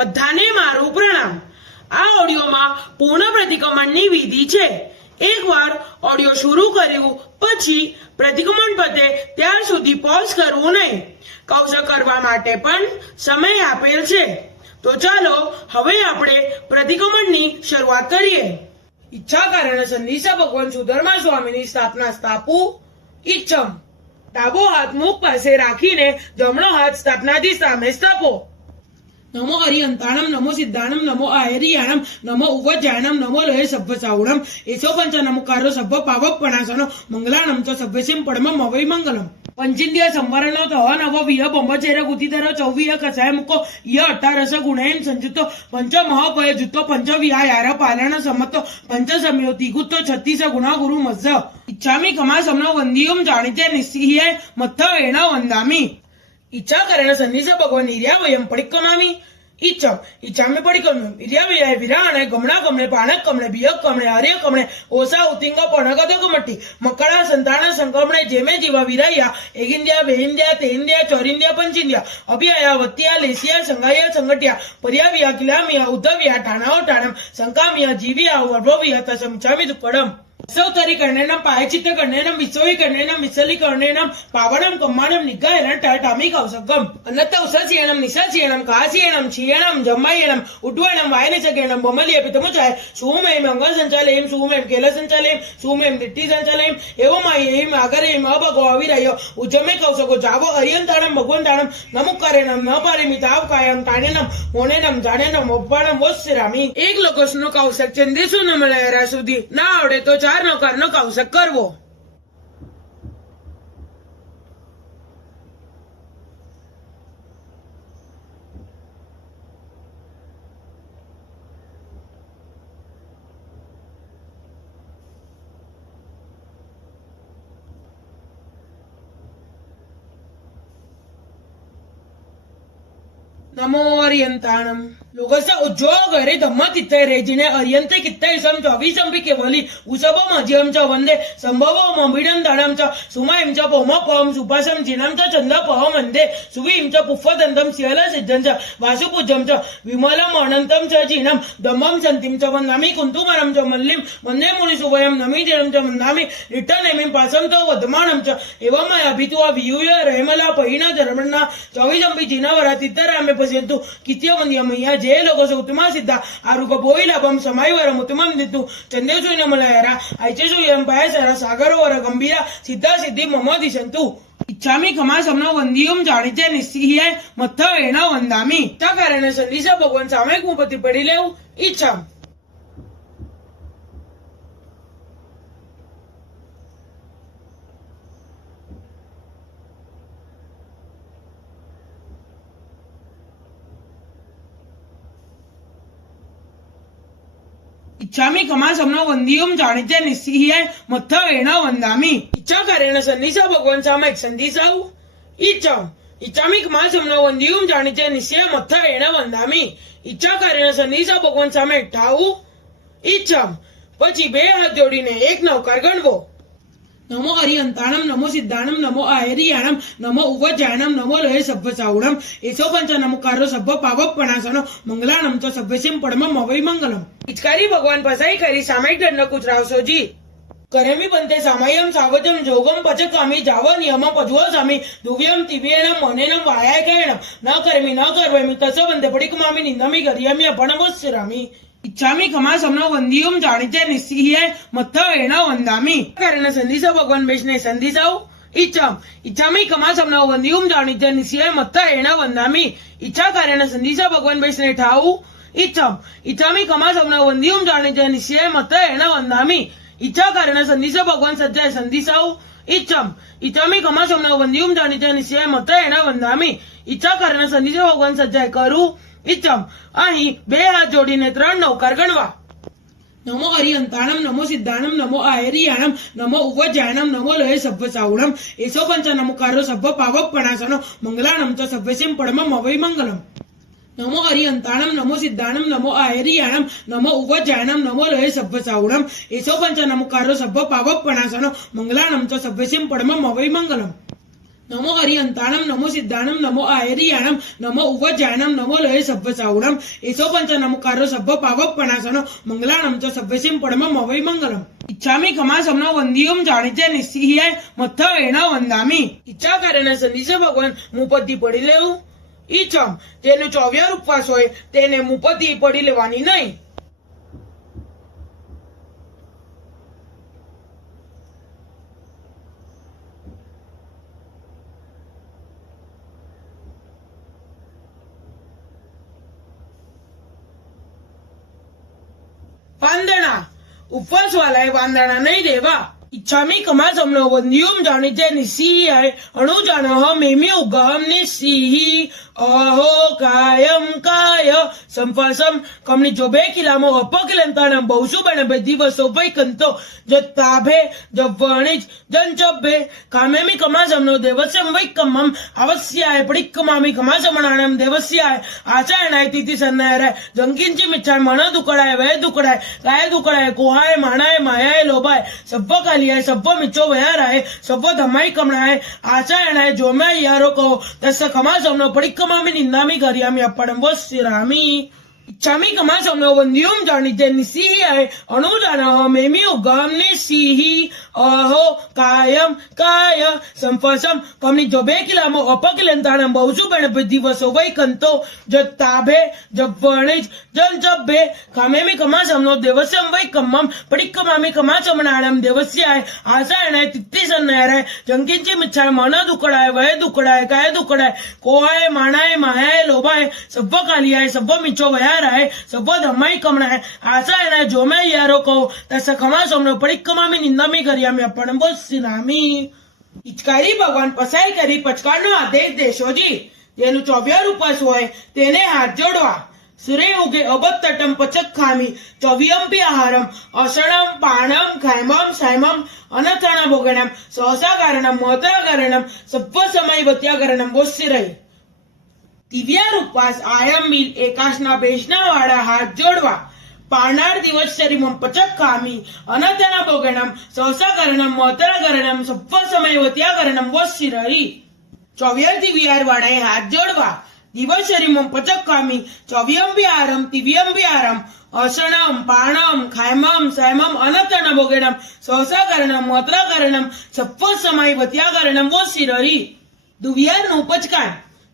બધાને મારું પ્રણામ। આ ઓડિયોમાં પૂર્ણ પ્રતિક્રમણની વિધિ છે। એકવાર ઓડિયો શરૂ કર્યું પછી પ્રતિક્રમણ પતે ત્યાર સુધી પોઝ કરવું નહીં। કૌશક કરવા માટે પણ સમય આપેલ છે। તો ચાલો હવે આપણે પ્રતિક્રમણની શરૂઆત કરીએ। ઈચ્છા કારણે સંદીસા ભગવાન સુધર્મા સ્વામીની સ્થાપના સ્થાપું। ઈચ્છમ ડાબો હાથ મુખ પાસે રાખીને જમણો હાથ સ્થાપનાથી સામે સ્થાપો। नमो हरिहंताणम नमो सिद्धाणम नमो आयरियाणम नमो उवज्जायणम नमो लोहे सभ्य सावणम एसो पंच नमकारो सभ्य पावक पणासनो मंगलाणम च सभ्यसिम पडमम अवै मंगलम। पंचिंद्रिय संवरणो तो नव विह बंबचेर गुतिधर चौविह कसाय मुको य अट्टारस गुणेन संयुतो पंच महापय जुतो पंच विहायार पालन समतो पंच संयोति गुत्तो 36 गुणा गुरु मज्ज इच्छामि कमा समनो वंदियुम जाणिते निस्सिह्य मत्थ एण वंदामि। इच्छा करेण सन्निस भगवान निर्या वयम पडिक्कमामि। इच्छम इच्छामि पडिक्कम निर्या विराय विराणे गमणा कमळे पाणक कमळे बियक कमळे आर्य कमळे ओसा उतिंग पणगद कमट्टी मकळा संतान संकमणे जेमे जीवा विराया एगिंद्या वेहिंद्या तेहिंद्या चौरिंद्या पंचिंद्या अभिया वत्तिया लेसिया संगाया संगटिया पर्याविया किलामिया उद्धविया टाणाव टाणम संकामिया जीविया वर्भविया तसमिच्छामि दुक्कडम। सौतरी कर्णेनम पायचित्त कर्णेनम विसोई कर्णेनम विसली कर्णेनम पावनम कम्मानम निगायनं टाटामि कौसकम अनत्त उससीयनम निससीयनम कासीयनम क्षीयनम जम्मायनम उड्डवनम वायनचकेनम बमलिय पितमुचाय सुमेम अंगल संचालयम सुमेम केल संचालयम सुमेम दिट्टि संचालयम एवमायेम आगरेम अभगो अविराय उज्जमे कौसको जावो अरियंताणम भगवंताणम नमुकारेणम न पारेमिताव कायं ताणेनम मोनेनम जाणेनम ओप्पाणम वस्सिरामि। एक लोकसनो कौसक चंदेसु न मळ्या सुधी ना आवडे तो चार नौकरनो कौशक करवो। नमो अरियंताणम लोकस्य उज्ज्वल घरे धम्म तित्तय रेजिने अरियंते कित्तय सम 24 अंबी केवली उसब मजियम च वंदे संभव मबिडम दाणम च सुमायम च पोमपम सुपासम जिनम च चंद पह मंदे सुवीम च पुफ्फदंतम सियल सिद्धं च वासुपूज्यम च विमलम अनंतम च जिनम दम्मम संतिम च वंदामि कुंतुमरम च मल्लिम वंदे मुनिसुवयम नमि जिनम च वंदामि रिट्टनेमिं पासम च वदमाणम च एवं अभितुवा वियूय रहमला पहिना धर्मणा 24 अंबी जिनावरा तित्तरामे पश्यन्तु कित्य वंद्यमय्या जे लोक उत्तमा सिद्धा आरुग बोईलाभम समाईवरम उत्तमम दित्तु चंदेशुन मलयरा ऐचेशुयम पायसरा सागरोवर गंभीरा सिद्धा सिद्धि मम दिशन्तु। इच्छामि कमा समनो वंदियुम जाणिते निस्सिह्य मत्थ एण वंदामि। त्या कारणे संदिसा भगवान सामयिक मुपती पडिलेव इच्छाम। इच्छामि कमा समनो वंदियुम जाणिते निस्सिह्य मत्थ एण वंदामि। इच्छा करेण सन्निसा भगवान सामयिक संदिसाऊ। इच्छाम इच्छामि कमा समनो वंदियुम जाणिते निस्सिह्य मत्थ एण वंदामि। इच्छा करेण सन्निसा भगवान सामयिक ठाऊ। इच्छाम પછી બે હાથ જોડીને એક નવકાર ગણવો। नमो हरिहंताणम नमो सिद्धाणम नमो आयरियाणम नमो उवज्जायणम नमो लोहे सभ्य सावणम एसो पंच नमकारो सभ्य पावक पणासनो मंगलाणम च सभ्यसिम पडमम अवै मंगलम। पिचकारी भगवान पसाई करी सामयिक दंड कुचरावसोजी करेमी बनते सामयम सावजम जोगम पचकामी जाव नियम पजव सामी दुव्यम तिव्येणम मनेनम वायाय कयणम न करेमी न करवेमी तस वंदे पडिकमामी निंदमी गरियमी अपणवस्सिरामि। इच्छामि कमा समनो वंदियुम जाणिते निस्सिह्य मत्थ एण वंदामि। कारण संदिसा भगवान बेशने संदिसाऊ। इच्छाम इच्छामि कमा समनो वंदियुम जाणिते निस्सिह्य मत्थ एण वंदामि। इच्छा कारण संदिसा भगवान बेशने ठाऊ। इच्छाम इच्छामि कमा समनो वंदियुम जाणिते निस्सिह्य मत्थ एण वंदामि। इच्छा कारण संदिसा भगवान सज्जाय संदिसाऊ। इच्छाम इच्छामि कमा समनो वंदियुम जाणिते निस्सिह्य मत्थ एण वंदामि। इच्छा कारण संदिसा भगवान सज्जाय करू। इच्छाम અહીં બે હાથ જોડીને ત્રણ નવકાર ગણવા। नमो हरिहंताणम नमो सिद्धाणम नमो आयरियाणम नमो उवज्जायणम नमो लोहे सभ्य सावणम एसो पंच नमकारो सभ्य पावक पणासनो मंगलाणम च सभ्यसिम पडमम अवै मंगलम। नमो हरिहंताणम नमो सिद्धाणम नमो आयरियाणम नमो उवज्जायणम नमो लोहे सभ्य सावणम एसो पंच नमकारो सभ्य पावक पणासनो मंगलाणम च सभ्यसिम पडमम अवै मंगलम। नमो हरिहंताणम नमो सिद्धाणम नमो आयरियाणम नमो उवज्जायणम नमो लये सभ्य सावणम एसो पंच नमकारो सभ्य पावक पणासनो मंगलाणम च सभ्यसिम पडमम अवै मंगलम इच्छामी खमासमनो वंदियुम जाणिते निस्सिहियाय मत्थ एण वंदामी इच्छा कारण संदिसे भगवान મુપતિ પડી લેવું ઈચ્છમ જેનો 24 ઉપવાસ હોય તેને મુપતિ પડી લેવાની નહીં. વાંદણા ઉપવાસ વાળાએ વાંદણા નહીં દેવા इच्छामी कमासमनो वंदियुम जाणिते निस्सिहियाय अणुजानः मेमि उगहम निस्सिहि अहो कायम काय संफासम कमनी जोबे किलामो अपकिलंताणं बहुसु बण दिवसो वैकंतो जत्ताभे जव्वणिज जंचभे कामेमि कमासमनो देवस्यं वैकम्मम अवस्याय पडिक्कमामि कमासमणाणं देवस्याय आचारणाय तिथि सन्नायराय जंकिंची मिच्छाय मन दुकडाय वय दुकडाय काय दुकडाय कोहाय माणाय मायाय लोभाय सब्ब कालियाय सब्ब मिच्छो वयाराय सब्ब धमाई कमणाय आचारणाय जोम्याय यारो को तस्य कमासमनो पडिक्कमामि निंदामि कार्यामि अपडं वस्सिरामि इच्छामी कमासमनो वंदियुम जाणिते निस्सिहियाय अणुजानः मेमि उगहम निस्सिहि अहो कायम काय संफासम कमनी जोबे किलामो अपकिलंताणं बहुसु बण दिवसो वैकंतो जत्ताभे जव्वणिज जंचभे कामेमि कमासमनो देवस्यं वैकम्मम पडिक्कमामि कमासमणाणं देवस्याय आसायणाय तित्तिसन्नायराय जंकिंची मिच्छाय मन दुकडाय वय दुकडाय काय दुकडाय कोहाय माणाय मायाय लोभाय सब्ब कालियाय सब्ब मिच्छो वयाराय सब्ब धमाई कमणाय आसायणाय जोम्याय यारो को तस्य कमासमनो पडिक्कमामि निंदामि कार्यामि अपडं वस्सिरामि હિચકારી ભગવાન પસાઈ કરી પચકારનો આદેશ દેશોજી તેનું 24 ઉપવાસ હોય તેને હાથ જોડવા સુરે ઉગે અબત તટમ પચક ખામી 24 આહારમ અષણમ પાણમ ખાયમમ સાયમમ અનથણ ભોગણમ સહસાકારણમ મોત્રાકારણમ સભ્વ સમય વત્યાકરણમ વોસ્સિરઈ દિવ્યાર ઉપવાસ આયમ મિલ એકાશના બેશના વાળા હાથ જોડવા पारनार दिवस शरीमम पचक कामी अनतना भोगणम सहसाकरणम मोतराकरणम सप्प समयवत्याकरणम वस्सिरई 24 दिव्यार वाड़ाए हाथ जोड़वा दिवस शरीमम पचक कामी 24 आरम दिव्यम आरम अषणम पाणम खायमम सायमम अनतना भोगणम सहसाकरणम मोतराकरणम सप्प समयवत्याकरणम वस्सिरई दुव्यार नो पचकान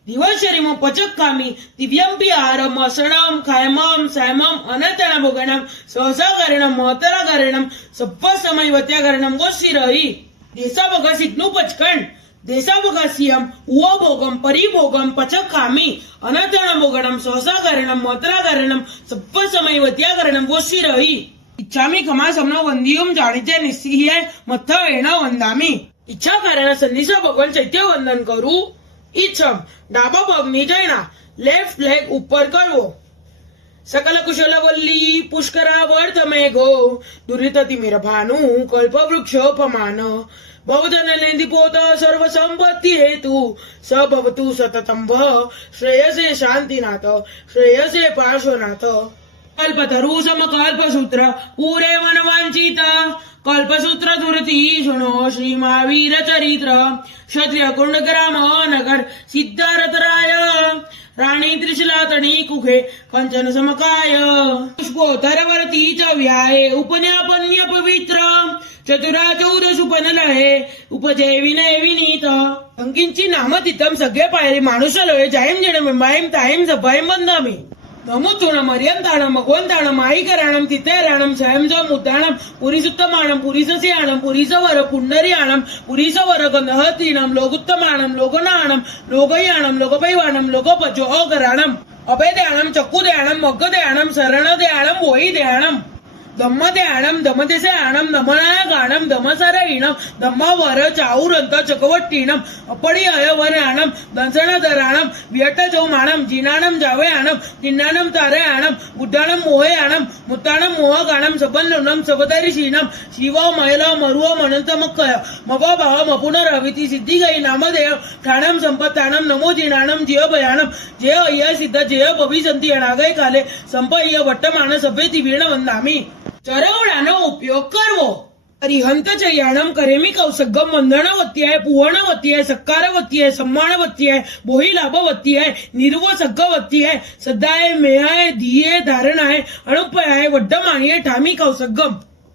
दिवस शरीमो पचक कामी दिव्यम आहारम अषणम खायमम सायमम अनतना भोगणम सहसाकरणम मोतराकरणम सप्प समयवत्याकरणम वस्सिरई देशावगासिकनु पचकण देशावगासियम उव भोगम परिभोगम पचक कामी अनतना भोगणम सहसाकरणम मोतराकरणम सप्प समयवत्याकरणम वस्सिरई इच्छामी खमासमनो वंदियुम जाणिते निस्सिहियाय मत्थ एण वंदामी इच्छा कारण संदिसा भगवान चैत्य वंदन करू ઈચ્છમ ડાબા પગની જૈના લેફ્ટ લેગ ઉપર કરવો સકલ કુશલ વલ્લી પુષ્કરા વર્ત મેઘો દુરિતતિ મેર ભાનુ કલ્પ વૃક્ષોપમાન ભવજન લેંદી પોત સર્વ સંપત્તિ હેતુ સભવતુ સતતમ ભ શ્રેયસે શાંતિનાથ શ્રેયસે પાર્શ્વનાથ कल्पतरु समकल्पसूत्र पूरे वनवांचित कल्पसूत्र दुरती शुणो श्री महावीर चरित्र क्षत्रिय कुंड ग्राम नगर सिद्धारथराय राणी त्रिशला तणी कुखे कंचन समकाय पुष्पोत्तरवर्ती च व्याये उपन्यापन्य पवित्र चतुरा चौदशुपन लहे उपजय विनय विनीत अंकिंची नामतितम सगळे पायरी माणूस लहे जायम जण मायम तायम सपायम बंदामी नमुचूण मर्यंताणम भगवंताणम आईकराणम तिथेराणम स्वयंजम उद्दाणम पुरीसुत्तमाणम पुरीसस्याणम पुरीसवर पुंडरीयाणम पुरीसवर गंधहतीणम लोगुत्तमाणम लोगनाणम लोगयाणम लोगपैवाणम लोगपचो अगराणम अभेदयाणम चक्कुदयाणम मग्गदयाणम शरणदयाणम वोईदयाणम दम्मदयाणम दमदेशयाणम दमनायकाणम दमसरयीणम दम्मावर चाऊरंत चकवट्टीणम अपडी अयवरयाणम दंसणधराणम व्यटचौमाणम जिनाणम जावयाणम तिन्नाणम तारयाणम बुद्धाणम मोहयाणम मुत्ताणम मोहगाणम सबन्नम सबदरिशीणम शिव मैल मरुव मनंतमक्कय मवा भाव मपुनरविति सिद्धिगई नामदेय ठाणम संपत्ताणम नमो जिनाणम जियभयाणम जय अय्य सिद्ध जय भविसंती अनागय काले संपय्य वट्टमाण सभ्यति वीण वंदामी चरवडानो उपयोग करवो ಅರಿಹಂತ ಚಯ್ಯಾಣಂ ಕರೇಮಿ ಕೌಸಗ್ಗಂ ವಂದನವತ್ಯಾಯ ಪೂರ್ಣವತ್ಯಾಯ ಸಕ್ಕಾರವತ್ಯಾಯ ಸಮ್ಮಾನವತ್ಯಾಯ ಬೋಹಿ ಲಾಭವತ್ಯಾಯ ನಿರುವ ಸಗ್ಗವತ್ಯಾಯ ಸದ್ದಾಯ ಮೇಯಾಯ ದಿಯೇ ಧಾರಣಾಯ ಅಣುಪಯಾಯ ವಡ್ಡಮಾಣಿಯ ಠಾಮಿ ಕೌಸಗ್ಗಂ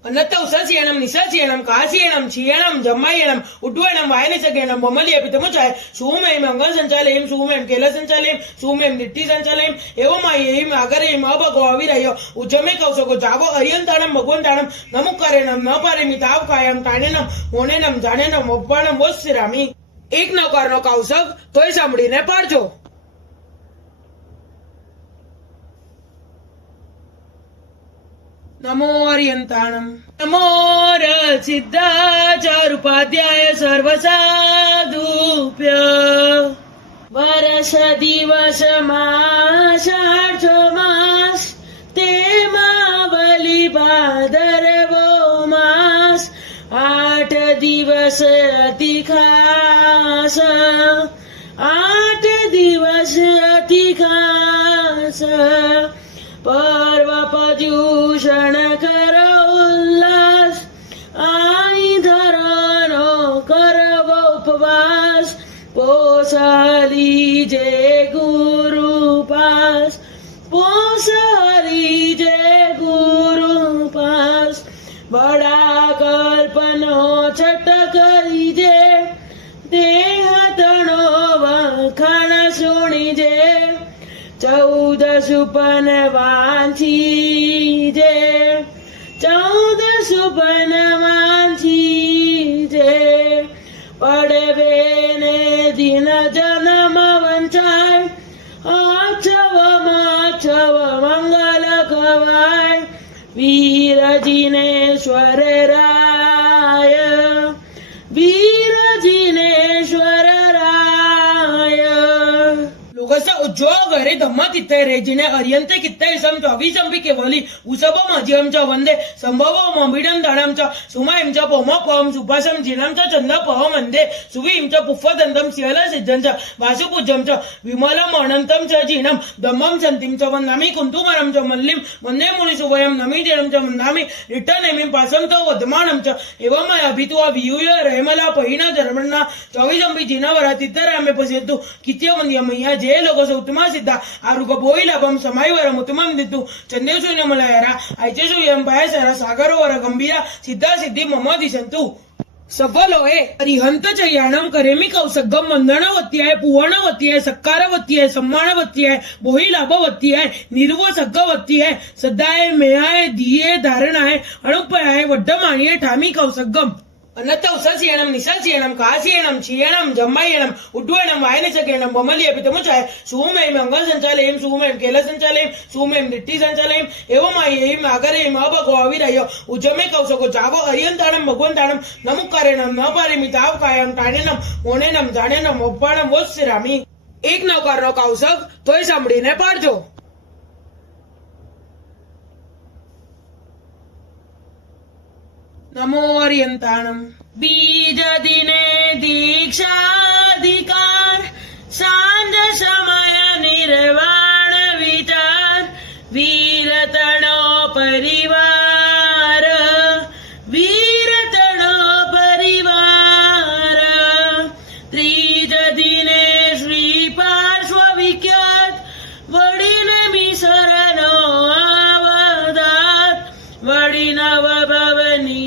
ಅನ್ನತ್ತ ಉಸಸಿಯಣಂ ನಿಸಸಿಯಣಂ ಕಾಸಿಯಣಂ ಚೀಯಣಂ ಜಮ್ಮಯ್ಯಣಂ ಉಡ್ವಣಂ ವಾಯನಿಸಗೇಣಂ ಬೊಮ್ಮಲಿಯ ಪಿತಮುಚಾಯ ಸೂಮೇಂ ಅಂಗಲ್ ಸಂಚಾಲಯಂ ಸೂಮೇಂ ಕೇಲ ಸಂಚಾಲಯಂ ಸೂಮೇಂ ದಿಟ್ಟಿ ಸಂಚಾಲಯಂ एवं अगरेम अभगो अविरयो उज्जमे कौसगो जागो अरियंताणम भगवंताणम नमुकारेणम न पारेमी ताव कायम ताणेनम होनेनम जाणेनम ओप्पाणम वोस्सिरामी एक नकारनो कौसग तोय सांभळीने पाडजो नमो अरियंताणम नमो सिद्धाचारुपाध्याय सर्वसाधुभ्य वर्ष दिवस मास मास ते मावली भादरवो मास 8 दिवस अति खास 8 दिवस अति खास पर्व पर्यूषण कर उल्लास आई धरनो करव उपवास पोसली जे गुरु पास पोसली जे गुरु पास बड़ा कल्पनो छट करी जे देह तणो वखाण सुणी जे 14 सुपन वांची जे 14 सुपन वांची जे पड़वे ने दिन जन्म वंचाय आछव मंगल कवाय वीर जिनेश्वर राय लोकसा उज्ज्वल घरे धम्म तिथे रेजिने अर्यंत कित्ते इसम 24 अंबी केवली उसब मजियमच्या वंदे संभव मंबिडम दाणमच्या सुमाइमच्या पोमपम सुपासम जिनमच्या चंद पहमंदे सुवीमच्या पुफ्फदंतम सिहल सिद्धंच्या वासुपूज्यमच्या विमलम अनंतमच्या जिनम दम्मम संतिमच्या वंदामी कुंतुमरमच्या मल्लिम वंदे मुनि सुवयम नमी जिनमच्या वंदामी रिटनेमिम पासमतो वदमानमच्या एवं अभितुवा वियुय रहमला पहिना जर्मना 24 अंबी जिनावरा तितरामे पसेतु कित्य वंदिय मैया जे लोक सौतमा सिद्धा आरुग बोईलाभम समाईवरम उत्तमम दितु चंदेशून्यमलयरा ऐचेशूयम पायसर सागरोवर गंभीरा सिद्धा सिद्धि मम दिशंतु सफलोए अरिहंत चयाणम करेमी कौसग्गम वंदनवत्याय पूर्णवत्याय सक्कारवत्याय सम्मानवत्याय बोही लाभवत्याय निर्व सग्गवत्याय सद्दाय मेयाय दिये धारणाय अणुपयाय वड्डमाणिय ठामी कौसग्गम ಅನ್ನತ್ತ ಉಸಸಿಯಣಂ ನಿಸಸಿಯಣಂ ಕಾಸಿಯಣಂ ಚೀಯಣಂ ಜಮ್ಮಯ್ಯಣಂ ಉಡ್ವಣಂ ವಾಯನಿಸಗೇಣಂ ಬೊಮ್ಮಲಿಯ ಪಿತಮುಚಾಯ ಸೂಮೇಂ ಅಂಗಲ್ ಸಂಚಾಲಯಂ ಸೂಮೇಂ ಕೇಲ ಸಂಚಾಲಯಂ ಸೂಮೇಂ ದಿಟ್ಟಿ ಸಂಚಾಲಯಂ एवं अगरेम अभगो अविरयो उज्जमे कौसगो जागो अरियंताणम भगवंताणम नमुकारेणम न पारेमी ताव कायम ताणेनम होनेनम जाणेनम ओप्पाणम वोस्सिरामी एक नकारनो कौसग तोय सांभळीने पाडजो नमो अरियंताणम बीज दिने दीक्षाधिकार सांज समय निर्वाण विचार वीरतणो परिवार त्रिज दिने श्री पार्श्व विख्यात वडील मिसरनो आवदात वडिनव भवनी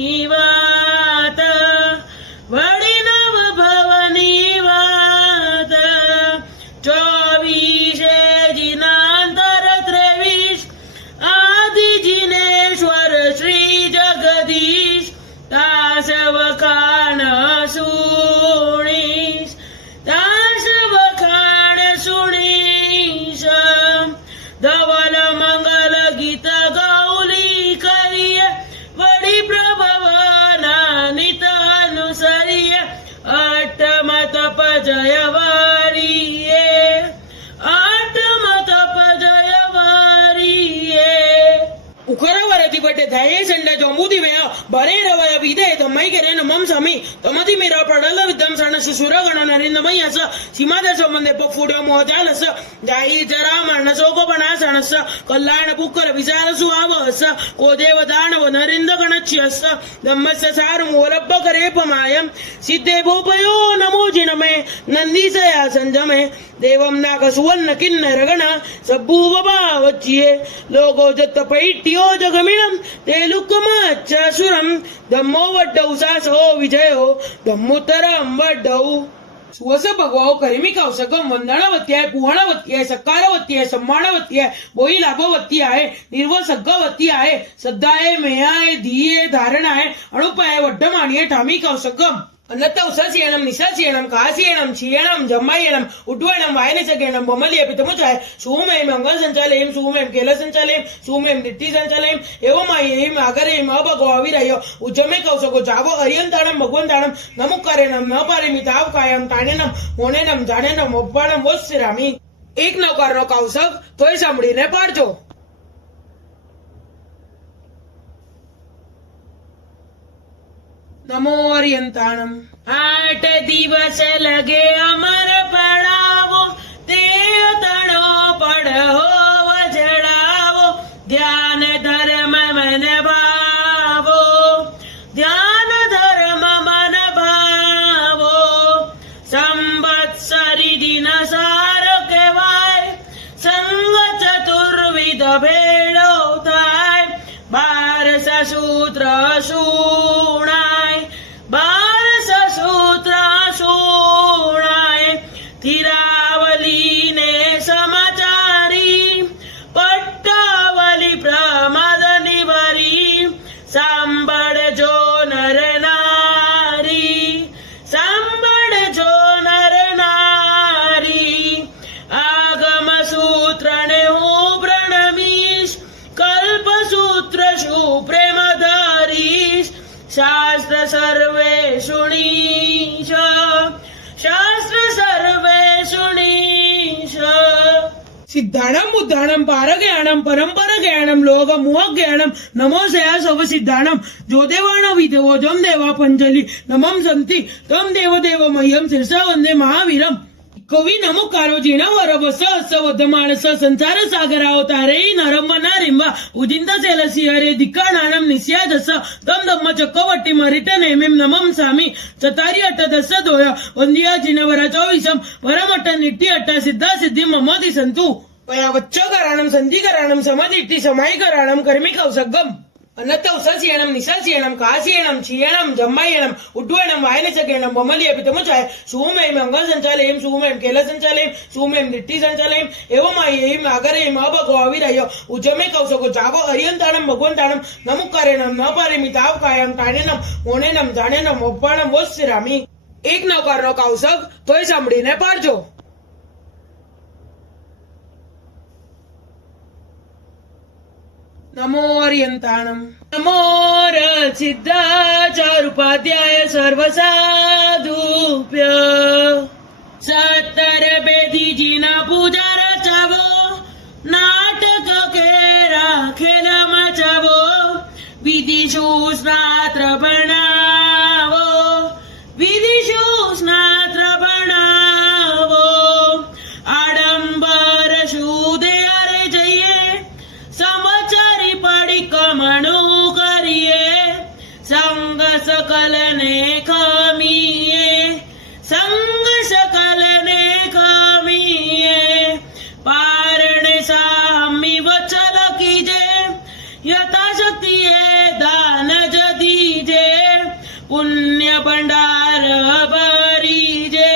धवल मंगल गीत गौली करिय वडी प्रभवना नित अनुसरिय अट्टमत पजयवारिये उखरावरती ಬಟ್ಟೆ ಧಯೇ ಸಂಡ ಜಂಬೂದಿವೆಯ ಬರೇ ರವಯ ವಿದೆ ತಮ್ಮೈಗೆರೆ ನಮಂ ಸಮಿ ತಮತಿ ಮೀರ ಪಡಲ ವಿದ್ಯಂ ಸಣ್ಣ ಸುರಗಣ ನರೇಂದ್ರಮಯ್ಯ ಸ ಸೀಮಾದ ಸಂಬಂಧ ಪಫುಡ್ಯ ಮೋಜಾಲಸ ಜಾಯಿ ಜರಾಮರಣ ಸೋಗೋಪಣ ಸಣಸ ಕಲ್ಯಾಣ ಪುಕ್ಕರ ವಿಚಾರ ಸುವಾವಸ ಕೋ ದೇವದಾನವ ನರೇಂದ್ರ ಗಣಚ್ಯಸ ನಮ್ಮಸ್ಸ ಸಾರು ಮೂರಬ್ಬ ಕರೇಪಮಾಯಂ ಸಿದ್ಧೇ ಭೂಪಯೋ ನಮೋ ಜಿನಮೆ ನಂದೀಸಯ ಸಂಜಮೆ ದೇವಂ ನಾಗ ಸುವರ್ಣ ಕಿನ್ನರಗಣ ಸಬ್ಬೂವ ಭಾವಚ್ಚಿಯೇ ಲೋಗೋ ಜತ್ತ ಪೈಟ್ಯೋ ಜಗಮಿಣಂ ತೇಲುಕ್ಕಮಚ್ಚಸುರಂ ધમ્મો વડ્ડૌ સાસો વિજયો ધમ્મોતરમ વડ્ડૌ સુવસ ભગવાઓ કરીમી કૌશકમ વંદણવત્યાય પુહણવત્યાય સકારવત્યાય સમ્માણવત્યાય બોઈ લાભવત્યાય નિર્વ સગ્ગવત્યાય સદ્ધાય મેયાય ધીયે ધારણાય અણુપાય વડ્ડમાણીય ઠામી કૌશકમ અનත්තૌસસ્યણમ નિશાસ્યણમ કાસ્યણમ ક્ષીયણમ જમ્માયણમ ઉડ્વણમ વાયનસગેણમ બમલીય પિતમુચાય સુમેમ અંગલ સંચાલયમ સુમેમ કેલ સંચાલયમ સુમેમ દિટ્ટી સંચાલયમ એવમાયમ આગરેમ અભગો અવિરાય ઉજ્જમે કૌશકો જાવો અરિયંતાણમ ભગવંતાણમ નમુકારેણમ ન પારિમિતાવ કાયમ તાણેનમ મોણેનમ જાણેનમ ઓપ્પાણમ વોસ્સિરામી એક નવકારનો કૌશક તોય સાંભળીને પાડજો. નમો અરિયંતાણમ. 8 દિવસ લગે અમર પડાવો તે તણો પડહો વજડાવો ધ્યાન ધર્મ મન ભાવો ધ્યાન ધર્મ મન ભાવો સંવત્સરી દિન સાર કહેવાય સંગ ચતુર્વિધ ભેળો થાય 12 સૂત્ર સુણાય 12 સૂત્ર સુણાય તિરાવલી ને સમાચારી પટ્ટાવલી પ્રમાદ નિવારી સાંભળજો નર નારી સાંભળજો નર નારી આગમ સૂત્રને હું પ્રણમીશ કલ્પસૂત્ર શું પ્રેમ ધરીશ શાસ્ત્ર સર્વે શુણીશ શાસ્ત્ર સર્વે શુણીશ. સિદ્ધાણમ બુદ્ધાણમ પારજ્ઞાનમ પરંપરજ્ઞાનમ લોકમોહજ્ઞાનમ નમો સયા સવ સિદ્ધાણમ જો દેવાણ વિદેવો જમ દેવા પંજલિ નમમ સંતિ તમ દેવ દેવ મહ્યમ શીર્ષા વંદે મહાવીરમ. કવિ નમુકારો જીણવર વસ હસ વધમાણસ સંસાર સાગરાઓ તારે નરમ નારિંબા ઉજિંત સેલસી હરે દિક્કાણાણમ નિસ્યાજસ તમ ધમ્મ ચક્કવટ્ટી મરિટ નેમિમ નમમ સામી ચતારી અટ્ટ દસ દોય વંદ્યા જીનવર ચોવીસમ પરમટ્ટ નિટ્ટી અટ્ટ સિદ્ધા સિદ્ધિ મમોદિ સંતુ પયા વચ્ચકરાણમ સંધિકરાણમ સમદિટ્ટી સમાયકરાણમ કર્મી કૌશગમ અનත්තૌસસ્યણમ નિશાસ્યણમ કાસ્યણમ ક્ષીયણમ જમ્માયણમ ઉડ્વણમ વાયનસગેણમ બમલીય પિતમુચાય સુમેમ અંગલ સંચાલયમ સુમેમ કેલ સંચાલયમ સુમેમ દિટ્ટી સંચાલયમ એવમાયમ આગરેમ અભગો અવિરાય ઉજ્જમે કૌશકો જાવો અરિયંતાણમ ભગવંતાણમ નમુકારેણમ ન પારિમિતાવ કાયમ તાણેનમ મોણેનમ જાણેનમ ઓપ્પાણમ વોસ્સિરામી. એક નવકારનો કૌશક તોય સાંભળીને પાડજો. નમો અરિયંતાણમ. નમો સિદ્ધાચારુપાધ્યાય સર્વસાધુભ્ય 17 બેદીજીના પૂજા રચાવો નાટક કેરા ખેલ મચાવો વિધિશુ સ્નાત્ર ભણાવો વિધિશુ સ્નાત્ર ભણાવો આડંબર શુદે અરે જઈએ સમાચારી પડી કમણું કરીએ સંગ સકલને ખમીએ સંગ સકલને ખમીએ પારણે સામી વચલ કીજે યથાશક્તિએ દાન જ દીજે પુણ્ય ભંડાર ભરીજે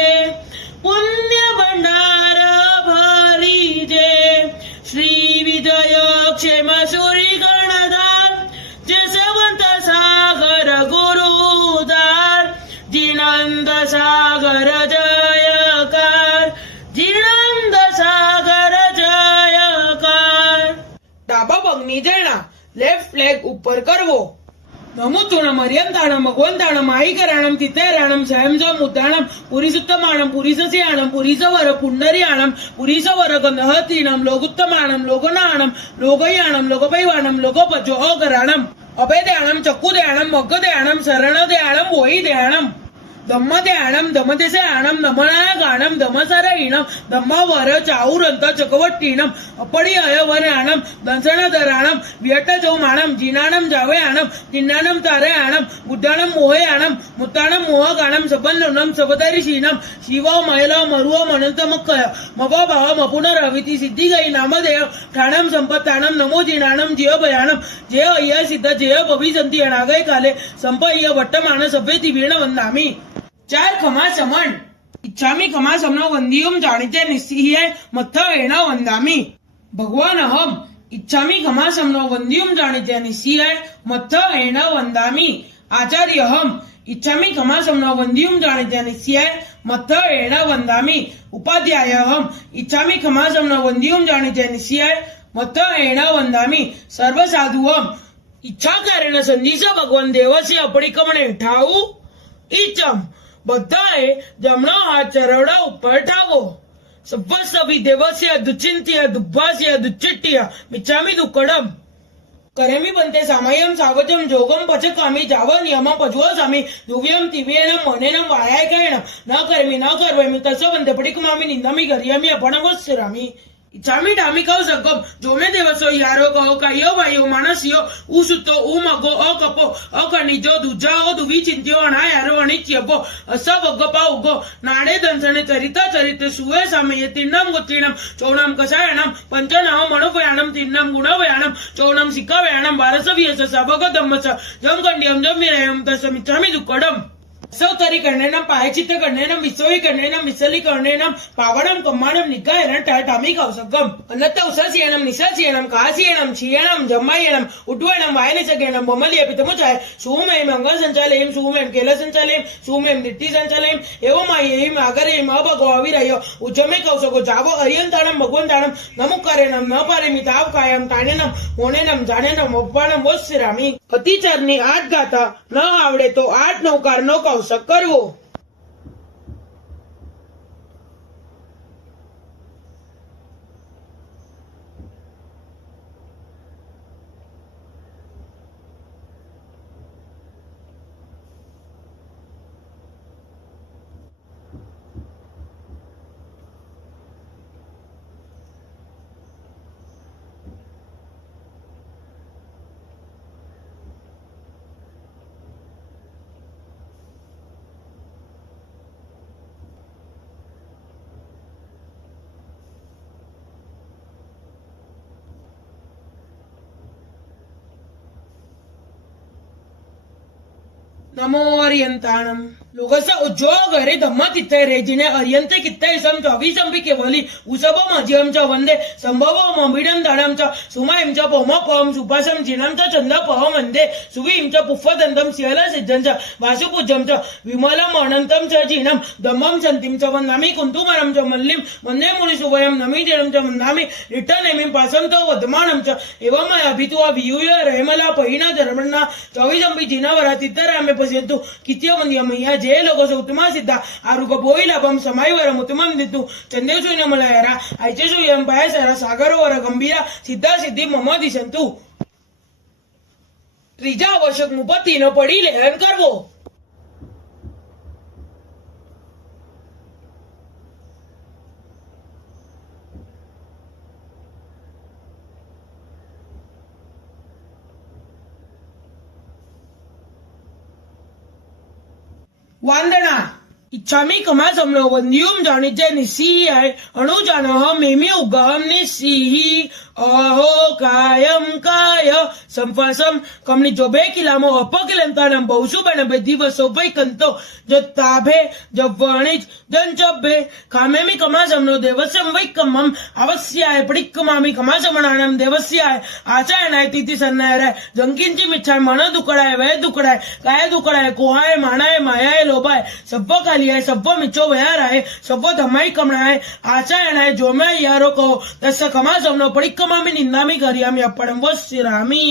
પુણ્ય ભંડાર ભરીજે શ્રી વિજય ક્ષેમ સૂરી ગણધાર જસવંત સાગર ગુરુદાર જીનંદ સાગર જયકાર જીનંદ સાગર જયકાર. ડાબા પગની જણા લેફ્ટ ફ્લેગ ઉપર કરવો. నమోతుణం అర్యంతాణం భగవంతాణం మాయికరాణం తిత్తేరాణం స్వయంజం ముద్దాణం పురిసుత్తమాణం పురిసస్యాణం పురీసవర పుండర్యాణం పురీసవర గంధహతీణం లోగుత్తమాణం లోకనాణం లోకయాణం లోకపైవాణం లోకోపచోగరాణం అభయదయాణం చక్కుదయాణం మొగ్గదయాణం శరణదయాణం ఓయిదయాణం धम्मध्यानम धमदेशयानम दमनागानम धमसरयिणम धम्मवर चाऊरंत चकवट्टीणम अपडियवराणम दंसनधराणम व्यटचौमाणम जिनाणम जावयाणम तिन्नाणम तारयाणम बुद्धाणम मोहयाणम मुत्ताणम मोहगाणम सबन्नम सबदरिशीणम शिव मयला मरुव मनंतमक्कय मवाभाव मपुनरविति सिद्धिगै नामधेय ठाणम संपत्ताणम नमो जिनाणम जियभयाणम जय अय्य सिद्ध जय भविसंति अनागय काले संपय्य वट्टमान सभ्यति वीण वंदामि चार खमा समण इच्छामी खमा समनो वंदियुम जाणिते निस्सिह्य मत्थ एण वंदामि भगवान अहम इच्छामी खमा समनो वंदियुम जाणिते निस्सिह्य मत्थ एण वंदामि आचार्य अहम इच्छामी खमा समनो वंदियुम जाणिते निस्सिह्य मत्थ एण वंदामि उपाध्याय अहम इच्छामी खमा समनो वंदियुम जाणिते निस्सिह्य मत्थ एण वंदामि सर्व साधुअम इच्छा कारण संधीच भगवान देवस्य अपडिकमणे ठाऊ इच्छम બધાએ જમણો હાથ ચરવડા ઉપર ઠાવો સભ્ય દેવસ્ય દુચિંત્ય દુભાસ્ય દુચ્ચિટ્ય મિચ્છામિ દુક્કડમ કરેમી બંતે સામયમ સાવજમ જોગમ પચકામી જાવ નિયમ પજ્વ સામી દુવ્યમ તિવ્યેણમ મનેનમ વાયાયકેણ ન કરેમી ન કરવેમી તસ્સ બંતે પડિકમામી નિંદામી કર્યામી અપણવસ્સરામી इच्छामी डामी कौ सकम जो में देवसो यारो कहो कायो भाइयो मानसियो उसुतो उमगो अकपो अकनिजो दुजा ओ दुवी चिंत्यो अणा यारो अनिच्यपो अस वगपा उगो नाडे दंसने चरिता चरित सुवे सामये तिन्नम गुत्रिणम चौणम कषायणम पंचनाम मनोपयाणम तिन्नम गुणवयाणम चौणम सिक्कावयाणम वारसव्यस सबग धम्मस जम कंड्यम जम विरयम तस्मिच्छामि दुक्कडम सौतरी कर्णेनम पायचित्त कर्णेनम विसोई कर्णेनम विसली कर्णेनम पावणम कम्माणम निगायनं टाटामी कौसकम अन्नत उसासियनम निसासियनम कासियनम छियनम जम्मायनम उड्वणम वायनिसगेणम बमलिय पितमुचाय सुमेम अंग संचालयम सुमेम केल संचालयम सुमेम दिट्टी संचालयम एवमायेम आगरेम अभगो अविरयो उज्जमे कौसको जावो अरियंताणम भगवंताणम नमुकारेणम न पारेमी ताव कायम ताणेनम होणेनम जाणेनम उप्पाणम वस्सिरामी अतिचरनी 8 गाथा न आवडे तो 8 नौकार नो कौशक करवो नमो अर्यंताणम लोगसा उज्जोग रे धम्म तित्ते रेजिने अर्यंते कित्ते सम 24 अंबी केवली उसब मजियम च वंदे संभव मबिडम दाणम च सुमायम च पोम पम सुपासम जिनम च चंद पह वंदे सुवीम च पुफ्फदंतम सियल सिद्धं च वासुपूज्यम च विमलम अनंतम च जिनम धम्मम संतिम च वंदामि कुंतुमरम च मल्लिम वंदे मुनिसुवयम नमि जिनम च वंदामि रिटनेमिं पासं च वदमानं च एवं अभित्वा वियूय रहमला पहिना धर्मणा 24 अंबी जिनावरा तित्तरामे पश्यन्तु कित्य वंद्यमय्या जे लोग उत्तमा सिद्धा आरुग बोईलाभम समाईवर उत्तमम दितु चंदेशून मलयरा ऐचेशूयम पायसरा सागरोवर गंभीरा सिद्धा सिद्धि मम दिशंतु त्रीजा आवश्यक मुपत्ति न पड़ी लेहन करवो वंदना इच्छामी कमा समनो वंद्युम जानिचे निस्सिह्य अणुजानः मेमि उगहम निस्सिहि अहो कायम काय संफासम कमनि जोबे किलामो अपकिलंतानम बहुसु बनबे दिवसो पैकंतो जत्ताभे जव्वणिज जंचबे खामेमि कमा समनो देवस्यम वैकमम अवस्याय पडिक्कमामि कमा समणानम देवस्याय आचायनाय तिथि सन्नाय जंकिंची मिच्छाय मन दुकडाय वय दुकडाय काय दुकडाय कोहाय मानाय मायाय लोभाय सब्ब खालियाय सब्ब मिच्छो वयाराय सब्ब धमाई कमणाय आचायनाय जोमे यारो को तस्य कमा समनो पडिक्कमामि निंदामि कर्यामि अपणं वस्सिरामि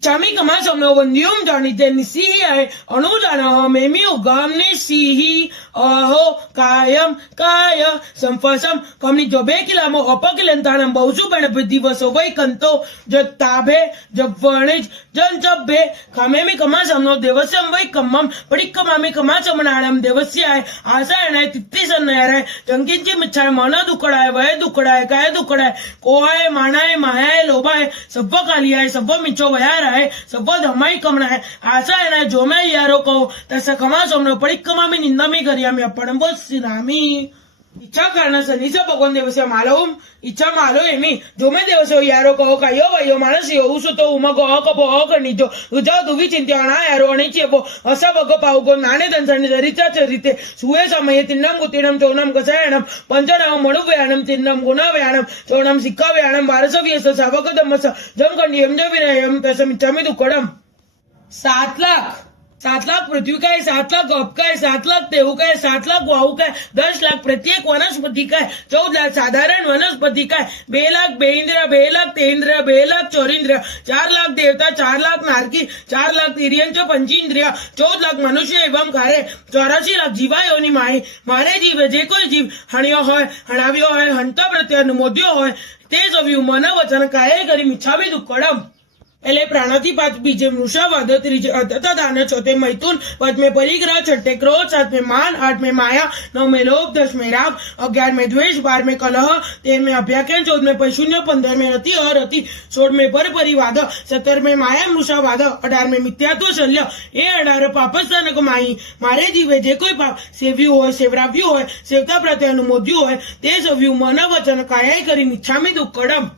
이참이 그만 somno 원디움 전이 데니시에 어누잖아 메미 오감니 시히 어호 કાયમ કાય સંફસમ કમની જોબે કિલામો અપકિલંતાણમ બહુસુ ગણપતિ દિવસો વૈ કંતો જતાભે જવણેજ જન જબ્બે કમેમી કમા સમનો દેવસમ વૈ કમમ પડિક્કમામી કમા સમણાણમ દેવસ્યાય આસાયણાય તિત્તિસન્નયરે જંકિંચી મિચ્છાય મન દુકડાય વય દુકડાય કાય દુકડાય કોહાય માણાય માયાય લોભાય સબ્બ કાલિયાય સબ્બ મિચ્છો વયારાય સબ્બ ધમાઈ કમણાય આસાયણાય જોમે યારો કહો તસ કમા સમનો પડિક્કમામી નિંદામી કર્યામી અપણમ બોસિરામી इच्छा कारण सनीचा भगवान देवस्य मालो इच्छा मालो एमी जो मैं देवस्य यारो कहो कायो वयो मानस यो उसतो उमगो कपो कणिजो उजा दुवी चिंत्याणा यारो अणिचेबो असा बग पाउगो नाने दंसणी दरिचा चरिते सुवे समये तिन्नम गुतिनम चोनम कसायणम पंचनाम मणु व्याणम तिन्नम गुण व्याणम चोनम सिक्का व्याणम बारसव्यस सावक दमस जम कंडियम जविनयम तसमिच्छामि दुक्कडम 7 लाख 7 लाख पृथ्वी काय 7 लाख गप काय 7 लाख देव काय 7 लाख वाहू काय 10 लाख प्रत्येक वनस्पती काय 14 लाख साधारण वनस्पती काय 2 लाख बेंद्र 2 लाख तेंद्र 2 लाख चोरिंद्र 4 लाख देवता 4 लाख नारकी 4 लाख तिर्यंच पंचींद्रिय 14 लाख मनुष्य एवं कार्य 84 लाख जीवायोनी माही मारे जीव जे कोई जीव हणियो होय हणाव्यो होय हंता प्रत्ये अनुमोद्यो होय ते जव्यू मन वचन काय करी मिच्छामी दुक्कडम એટલે પ્રાણાથી પાંચ બીજે વૃષાવાદ ત્રીજે અતતા દાન ચોથે મૈથુન પાંચમે પરિગ્રહ છઠ્ઠે ક્રોધ સાતમે માન આઠમે માયા નવમે લોભ દસમે રાગ 11મે દ્વેષ 12મે કલહ 13મે અભ્યાખ્યાન 14મે પૈશુન્ય 15મે રતિ અરતિ 16મે પરપરિવાદ 17મે માયા વૃષાવાદ 18મે મિથ્યાત્વ શલ્ય એ 18 પાપસ્થાનક માહી મારે જીવે જે કોઈ પાપ સેવ્યું હોય સેવરાવ્યું હોય સેવતા પ્રત્યે અનુમોદ્યું હોય તે સવ્યું મન વચન કાયાય કરી મિચ્છામી દુક્કડમ